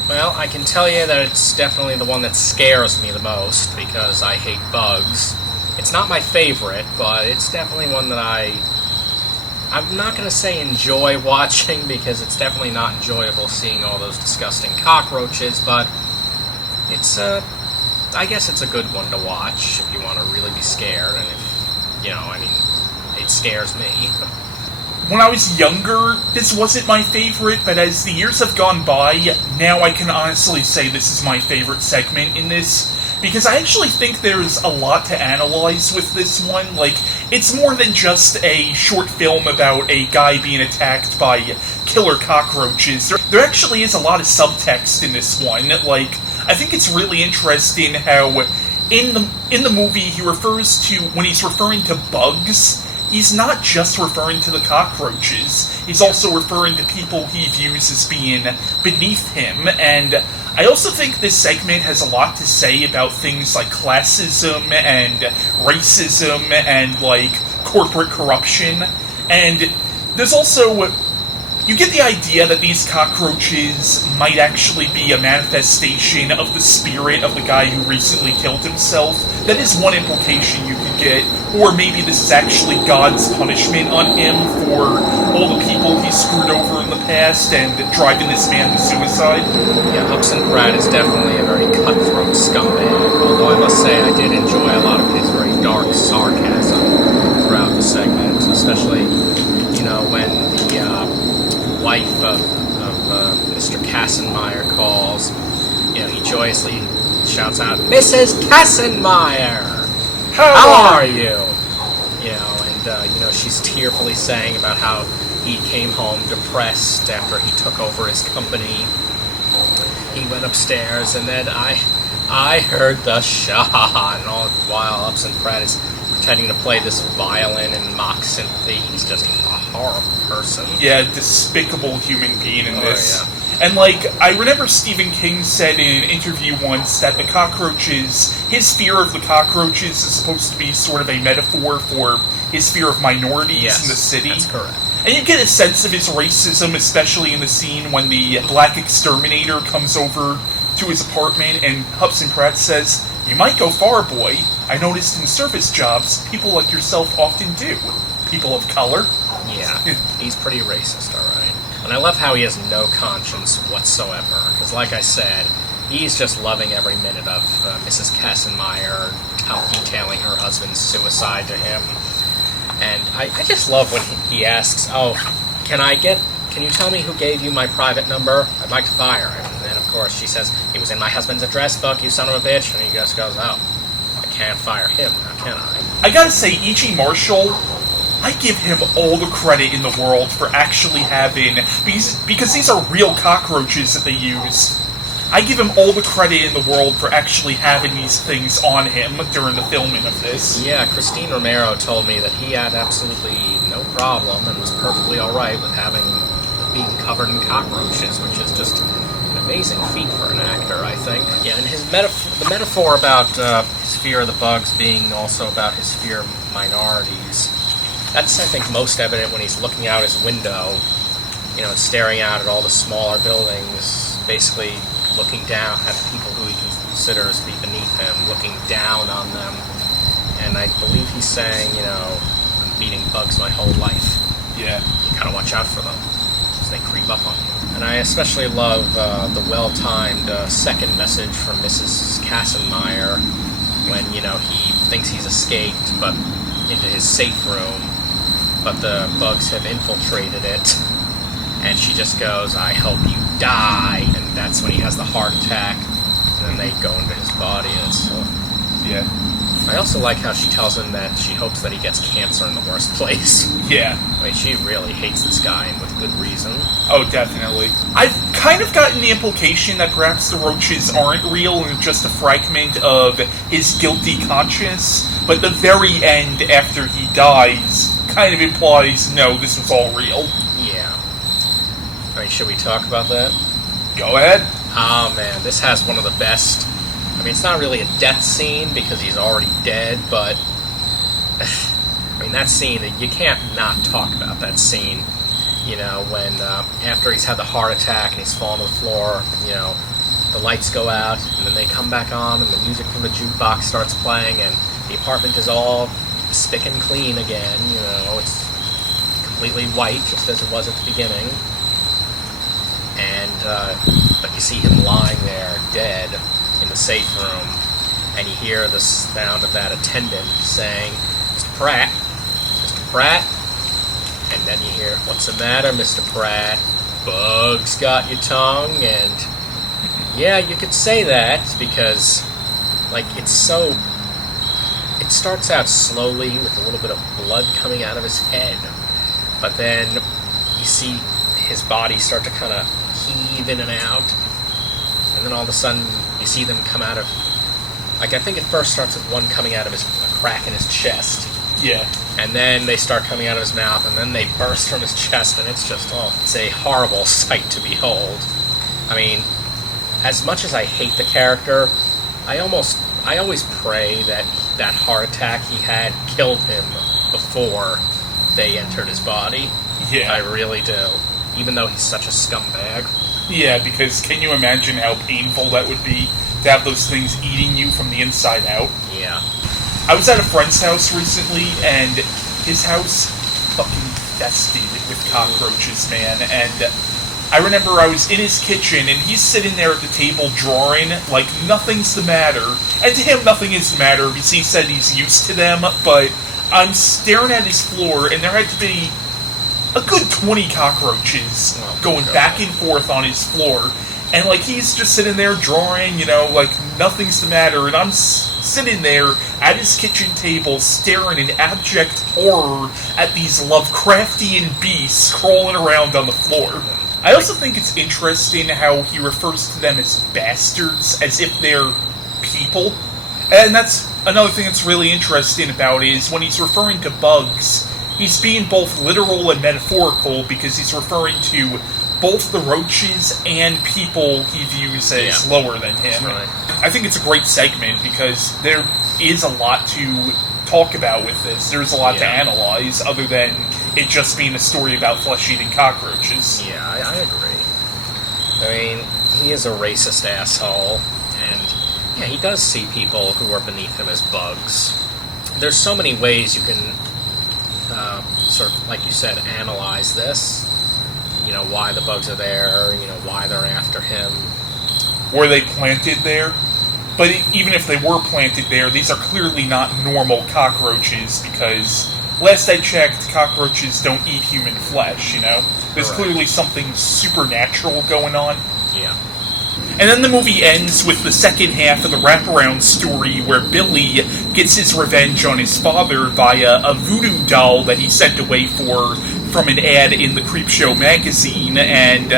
Well, I can tell you that it's definitely the one that scares me the most, because I hate bugs. It's not my favorite, but it's definitely one that I'm not going to say enjoy watching, because it's definitely not enjoyable seeing all those disgusting cockroaches, but it's, I guess it's a good one to watch if you want to really be scared, and if, it scares me. when I was younger, this wasn't my favorite, but as the years have gone by, now I can honestly say this is my favorite segment in this, because I actually think there's a lot to analyze with this one. Like, it's more than just a short film about a guy being attacked by killer cockroaches. There actually is a lot of subtext in this one. Like, I think it's really interesting how in the movie he refers to, when he's referring to bugs, he's not just referring to the cockroaches. He's also referring to people he views as being beneath him. And I also think this segment has a lot to say about things like classism and racism and, like, corporate corruption. And there's also, you get the idea that these cockroaches might actually be a manifestation of the spirit of the guy who recently killed himself. That is one implication you could get. Or maybe this is actually God's punishment on him for all the people he screwed over in the past and driving this man to suicide. Yeah, Upson Pratt is definitely a very cutthroat scumbag, although I must say I did enjoy a lot of his very dark sarcasm throughout the segment, especially, you know, when the wife of Mr. Kassenmeyer calls, you know, he joyously shouts out, "Mrs. Kassenmeyer! How are you?" You know, and, you know, she's tearfully saying about how he came home depressed after he took over his company. He went upstairs, and then I heard the shot, and all the while Upson Pratt is pretending to play this violin and mock sympathy. He's just a horrible person. Yeah, despicable human being in this. Yeah. And, like, I remember Stephen King said in an interview once that the cockroaches, his fear of the cockroaches is supposed to be sort of a metaphor for his fear of minorities in the city. That's correct. And you get a sense of his racism, especially in the scene when the black exterminator comes over to his apartment and Upson Pratt says, "You might go far, boy. I noticed in service jobs, people like yourself often do. People of color." Yeah, he's pretty racist, alright. And I love how he has no conscience whatsoever, because like I said, he's just loving every minute of Mrs. Kassenmeyer detailing her husband's suicide to him. And I just love when he asks, "Oh, can you tell me who gave you my private number? I'd like to fire him." And then, of course, she says, "It was in my husband's address book, you son of a bitch." And he just goes, "Oh, I can't fire him now, can I?" I gotta say, E.G. Marshall, I give him all the credit in the world for actually having, because these are real cockroaches that they used. I give him all the credit in the world for actually having these things on him during the filming of this. Yeah, Christine Romero told me that he had absolutely no problem and was perfectly alright with being covered in cockroaches, which is just an amazing feat for an actor, I think. Yeah, and the metaphor about his fear of the bugs being also about his fear of minorities, that's, I think, most evident when he's looking out his window, you know, staring out at all the smaller buildings, basically looking down at the people who he considers to be beneath him, looking down on them. And I believe he's saying, you know, I'm beating bugs my whole life. Yeah. You gotta watch out for them, as they creep up on you. And I especially love the well-timed second message from Mrs. Kassenmeyer when, you know, he thinks he's escaped, but into his safe room, but the bugs have infiltrated it, and she just goes, "I hope you die," and that's when he has the heart attack, and then they go into his body, and it's... Yeah. I also like how she tells him that she hopes that he gets cancer in the worst place. Yeah. I mean, she really hates this guy, and with good reason. Oh, definitely. I've kind of gotten the implication that perhaps the roaches aren't real and just a fragment of his guilty conscience, but the very end, after he dies, kind of implies, no, this was all real. Yeah. I mean, should we talk about that? Go ahead. Oh, man, this has one of the best... I mean, it's not really a death scene because he's already dead, but... I mean, that scene, you can't not talk about that scene. You know, when after he's had the heart attack and he's fallen to the floor, you know, the lights go out, and then they come back on, and the music from the jukebox starts playing, and the apartment is all spick and clean again, you know, it's completely white, just as it was at the beginning. And, but you see him lying there, dead, in the safe room, and you hear the sound of that attendant saying, Mr. Pratt, and then you hear, "What's the matter, Mr. Pratt? Bugs got your tongue?" And yeah, you could say that because, like, it starts out slowly with a little bit of blood coming out of his head, but then you see his body start to kind of heave in and out, and then all of a sudden you see them come out of, like, I think it first starts with one coming out of a crack in his chest. Yeah. And then they start coming out of his mouth, and then they burst from his chest, and it's just, it's a horrible sight to behold. I mean, as much as I hate the character, I always pray that that heart attack he had killed him before they entered his body. Yeah. I really do. Even though he's such a scumbag. Yeah, because can you imagine how painful that would be to have those things eating you from the inside out? Yeah. I was at a friend's house recently, and his house fucking infested with cockroaches, man. And I remember I was in his kitchen, and he's sitting there at the table drawing like nothing's the matter. And to him, nothing is the matter because he said he's used to them. But I'm staring at his floor, and there had to be a good 20 cockroaches going back and forth on his floor. And, like, he's just sitting there drawing, like nothing's the matter. And I'm sitting there at his kitchen table staring in abject horror at these Lovecraftian beasts crawling around on the floor. I also think it's interesting how he refers to them as bastards, as if they're people. And that's another thing that's really interesting about it, is when he's referring to bugs, he's being both literal and metaphorical, because he's referring to both the roaches and people he views as lower than him. Right. I think it's a great segment, because there is a lot to talk about with this. There's a lot to analyze, other than it just being a story about flesh-eating cockroaches. Yeah, I agree. I mean, he is a racist asshole, and yeah, he does see people who are beneath him as bugs. There's so many ways you can, sort of, like you said, analyze this. Why the bugs are there, why they're after him. Were they planted there? But even if they were planted there, these are clearly not normal cockroaches, because last I checked, cockroaches don't eat human flesh, There's clearly something supernatural going on. Yeah. And then the movie ends with the second half of the Wraparound Story, where Billy gets his revenge on his father via a voodoo doll that he sent away from an ad in the Creepshow magazine. And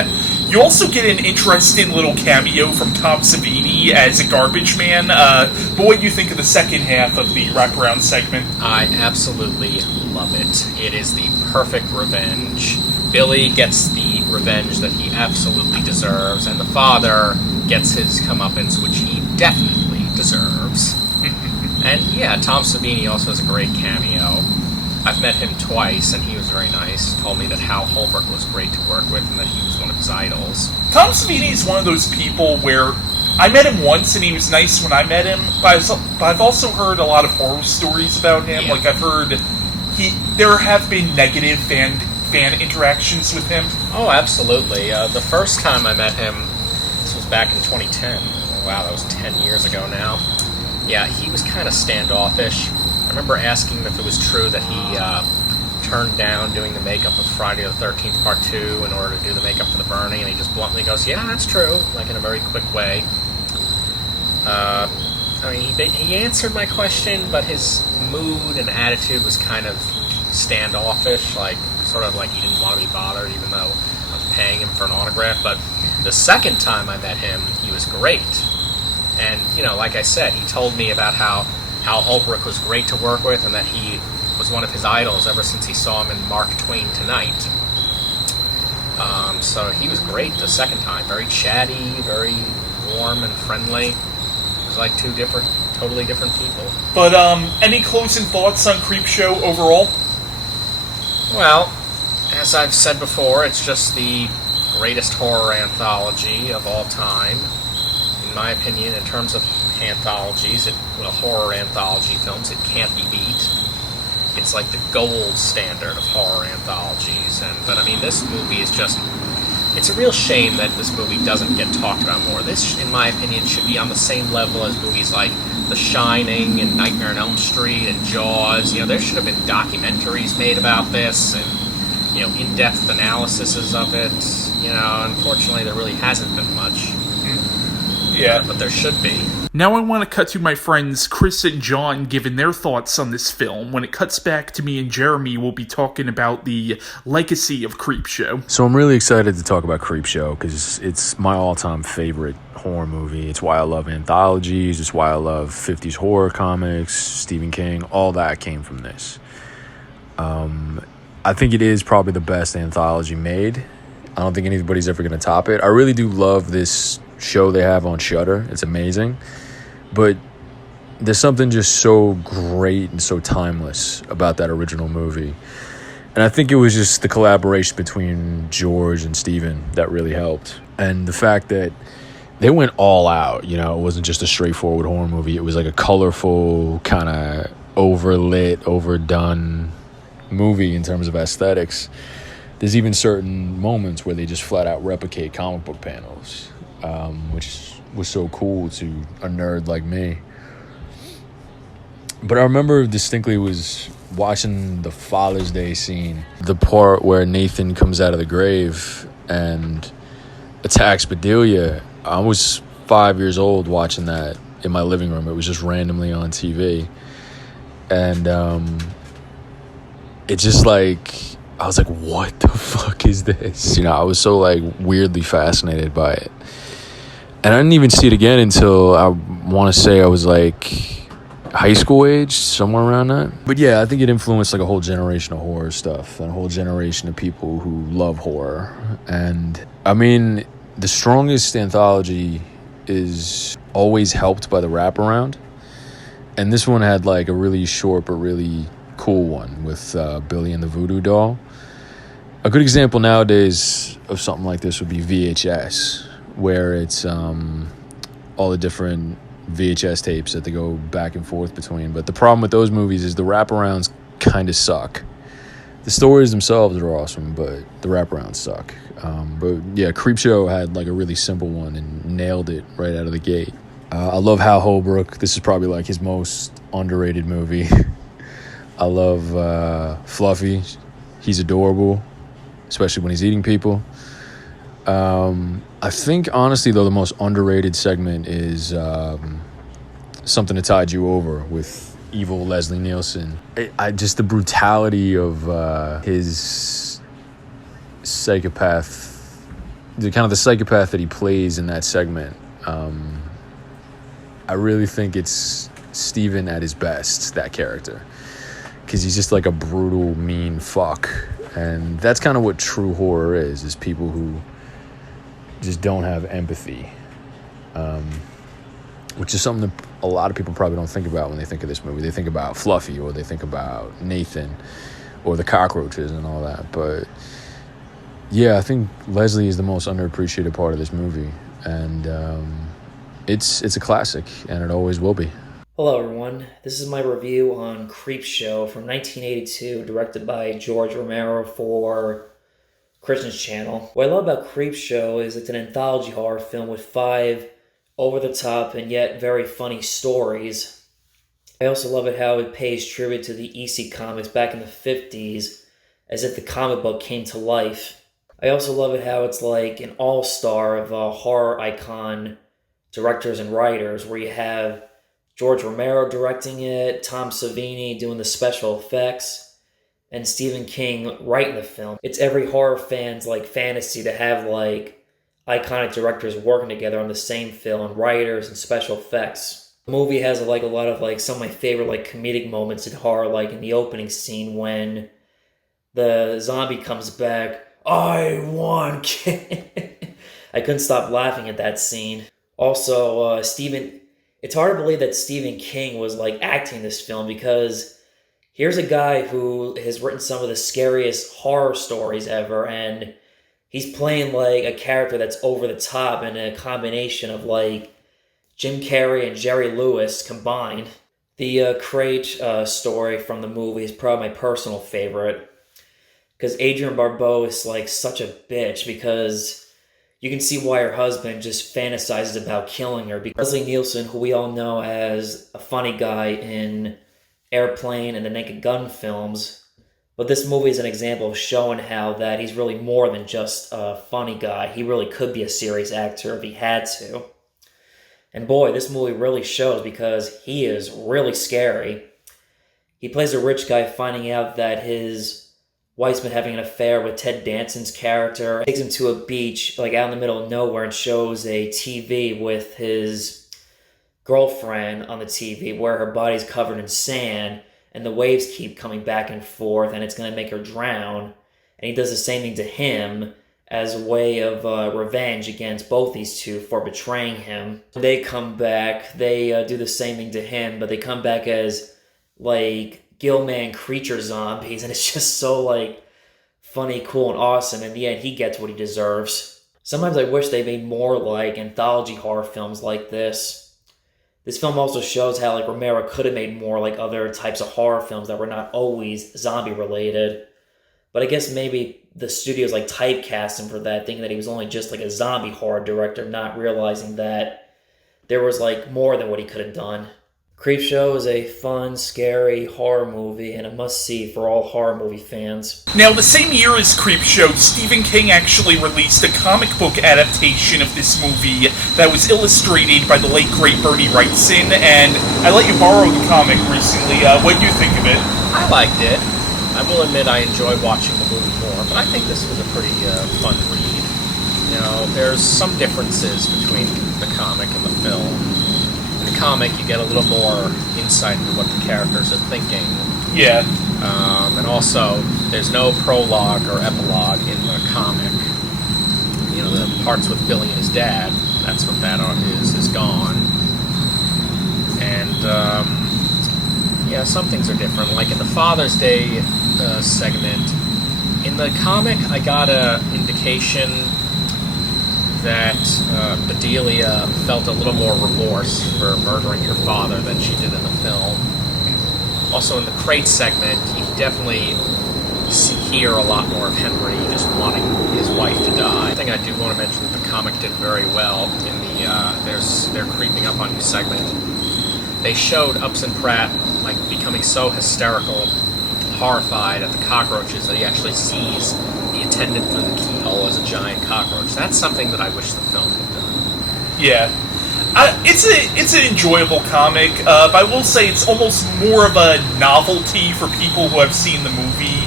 you also get an interesting little cameo from Tom Savini as a garbage man. But what do you think of the second half of the Wraparound segment? I absolutely love it. It is the perfect revenge. Billy gets the revenge that he absolutely deserves, and the father gets his comeuppance, which he definitely deserves. And yeah, Tom Savini also has a great cameo. I've met him twice, and he was very nice. He told me that Hal Holbrook was great to work with, and that he was one of his idols. Tom Savini is one of those people where I met him once, and he was nice when I met him, but I've also heard a lot of horror stories about him. Yeah. Like, I've heard there have been negative fan interactions with him. Oh, absolutely. The first time I met him, this was back in 2010. Wow, that was 10 years ago now. Yeah, he was kind of standoffish. I remember asking him if it was true that he turned down doing the makeup of Friday the 13th Part 2 in order to do the makeup for The Burning, and he just bluntly goes, "Yeah, that's true," like in a very quick way. I mean, he answered my question, but his mood and attitude was kind of standoffish, like sort of like he didn't want to be bothered, even though I was paying him for an autograph. But the second time I met him, he was great. And, like I said, he told me about how Hal Holbrook was great to work with, and that he was one of his idols ever since he saw him in Mark Twain Tonight. So he was great the second time. Very chatty, very warm and friendly. It was like two totally different people. But, any closing thoughts on Creepshow overall? Well, as I've said before, it's just the greatest horror anthology of all time. In my opinion, in terms of anthologies, horror anthology films, it can't be beat. It's like the gold standard of horror anthologies. But I mean, this movie is just... It's a real shame that this movie doesn't get talked about more. This, in my opinion, should be on the same level as movies like The Shining and Nightmare on Elm Street and Jaws. There should have been documentaries made about this, and in-depth analyses of it. Unfortunately, there really hasn't been much. Yeah. But there should be. Now I want to cut to my friends Chris and John giving their thoughts on this film. When it cuts back to me and Jeremy, we'll be talking about the legacy of Creepshow. So I'm really excited to talk about Creepshow because it's my all-time favorite horror movie. It's why I love anthologies. It's why I love 50s horror comics, Stephen King. All that came from this. I think it is probably the best anthology made. I don't think anybody's ever going to top it. I really do love this show they have on Shudder. It's amazing. But there's something just so great and so timeless about that original movie. And I think it was just the collaboration between George and Steven that really helped. And the fact that they went all out, it wasn't just a straightforward horror movie. It was like a colorful, kind of overlit, overdone movie in terms of aesthetics. There's even certain moments where they just flat out replicate comic book panels, which was so cool to a nerd like me. But I remember distinctly was watching the Father's Day scene, the part where Nathan comes out of the grave and attacks Bedelia. I was 5 years old watching that in my living room. It was just randomly on TV. And it just I was like, what the fuck is this? I was so weirdly fascinated by it. And I didn't even see it again until I want to say I was high school age, somewhere around that. But yeah, I think it influenced a whole generation of horror stuff and a whole generation of people who love horror. And I mean, the strongest anthology is always helped by the wraparound. And this one had a really short but really cool one with Billy and the Voodoo Doll. A good example nowadays of something like this would be VHS, where it's all the different VHS tapes that they go back and forth between. But the problem with those movies is the wraparounds kind of suck. The stories themselves are awesome, but the wraparounds suck. But yeah, Creepshow had a really simple one and nailed it right out of the gate. I love Hal Holbrook. This is probably his most underrated movie. I love Fluffy. He's adorable, especially when he's eating people. I think, honestly, though, the most underrated segment is Something to Tide You Over with evil Leslie Nielsen. Just the brutality of his psychopath, the psychopath that he plays in that segment. I really think it's Steven at his best, that character. Because he's just a brutal, mean fuck. And that's kind of what true horror is people who just don't have empathy, which is something that a lot of people probably don't think about when they think of this movie. They think about Fluffy, or they think about Nathan, or the Cockroaches and all that. But yeah, I think Leslie is the most underappreciated part of this movie, and it's a classic, and it always will be. Hello everyone, this is my review on Creepshow from 1982, directed by George Romero for Christian's channel. What I love about Creepshow is it's an anthology horror film with 5 over-the-top and yet very funny stories. I also love it how it pays tribute to the EC comics back in the 50s, as if the comic book came to life. I also love it how it's an all-star of horror icon directors and writers, where you have George Romero directing it, Tom Savini doing the special effects, and Stephen King writing the film. It's every horror fan's fantasy to have iconic directors working together on the same film, and writers and special effects. The movie has a lot of some of my favorite comedic moments in horror, in the opening scene when the zombie comes back. I want King. I couldn't stop laughing at that scene. Also, it's hard to believe that Stephen King was acting this film, because here's a guy who has written some of the scariest horror stories ever, and he's playing a character that's over the top, and a combination of Jim Carrey and Jerry Lewis combined. The Crate story from the movie is probably my personal favorite, because Adrienne Barbeau is such a bitch, because you can see why her husband just fantasizes about killing her. Because Leslie Nielsen, who we all know as a funny guy in Airplane and the Naked Gun films, But this movie is an example of showing how that he's really more than just a funny guy. He really could be a serious actor if he had to. And boy, this movie really shows because he is really scary. He plays a rich guy finding out that his wife's been having an affair with Ted Danson's character. Takes him to a beach, like out in the middle of nowhere, and shows a TV with his girlfriend on the TV where her body's covered in sand and the waves keep coming back and forth and it's going to make her drown. And he does the same thing to him as a way of revenge against both these two for betraying him. They come back, they do the same thing to him, but they come back as like Gillman creature zombies, and it's just so like funny, cool, and awesome. In the end, he gets what he deserves. Sometimes I wish they made more like anthology horror films like this. This film also shows how like Romero could have made more like other types of horror films that were not always zombie related. But I guess maybe the studios like typecast him for that, thinking that he was only just like a zombie horror director, not realizing that there was like more than what he could have done. Creepshow is a fun, scary horror movie and a must-see for all horror movie fans. Now, the same year as Creepshow, Stephen King actually released a comic book adaptation of this movie that was illustrated by the late, great Bernie Wrightson, and I let you borrow the comic recently. What do you think of it? I liked it. I will admit I enjoyed watching the movie more, but I think this was a pretty fun read. You know, there's some differences between the comic and the film. In the comic, you get a little more insight into what the characters are thinking. Yeah. And also, there's no prologue or epilogue in the comic. You know, the parts with Billy and his dad, that's what that is gone. And, yeah, some things are different. Like in the Father's Day segment, in the comic, I got an indication that Bedelia felt a little more remorse for murdering her father than she did in the film. Also, in the Crate segment, you definitely hear a lot more of Henry just wanting his wife to die. I think I do want to mention that the comic did very well in the They're Creeping Up on You segment. They showed Upson Pratt like becoming so hysterical and horrified at the cockroaches that he actually sees the attendant through the keyhole as a giant cockroach. That's something that I wish the film had done. Yeah. It's an enjoyable comic, but I will say it's almost more of a novelty for people who have seen the movie,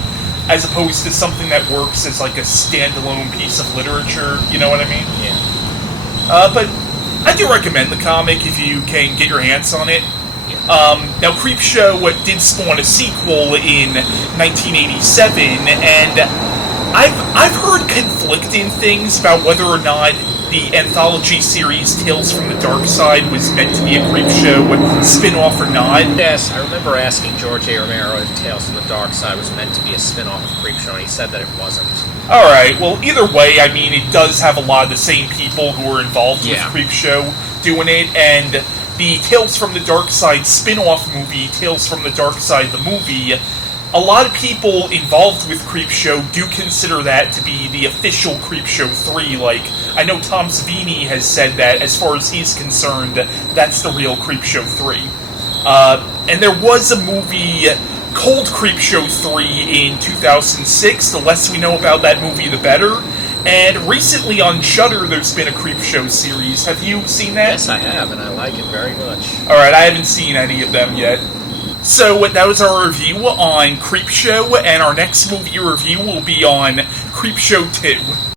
as opposed to something that works as like a standalone piece of literature, you know what I mean? Yeah. But I do recommend the comic if you can get your hands on it. Now, Creepshow did spawn a sequel in 1987, and I've heard conflicting things about whether or not the anthology series Tales from the Dark Side was meant to be a Creepshow spin-off or not. Yes, I remember asking George A. Romero if Tales from the Dark Side was meant to be a spin-off of Creepshow, and he said that it wasn't. Alright, well, either way, I mean, it does have a lot of the same people who were involved with Creepshow doing it, and the Tales from the Dark Side spin-off movie, Tales from the Dark Side the movie, a lot of people involved with Creepshow do consider that to be the official Creepshow 3. Like, I know Tom Savini has said that, as far as he's concerned, that's the real Creepshow 3. And there was a movie called Creepshow 3 in 2006. The less we know about that movie, the better. And recently on Shudder, there's been a Creepshow series. Have you seen that? Yes, I have, and I like it very much. Alright, I haven't seen any of them yet. So that was our review on Creepshow, and our next movie review will be on Creepshow 2.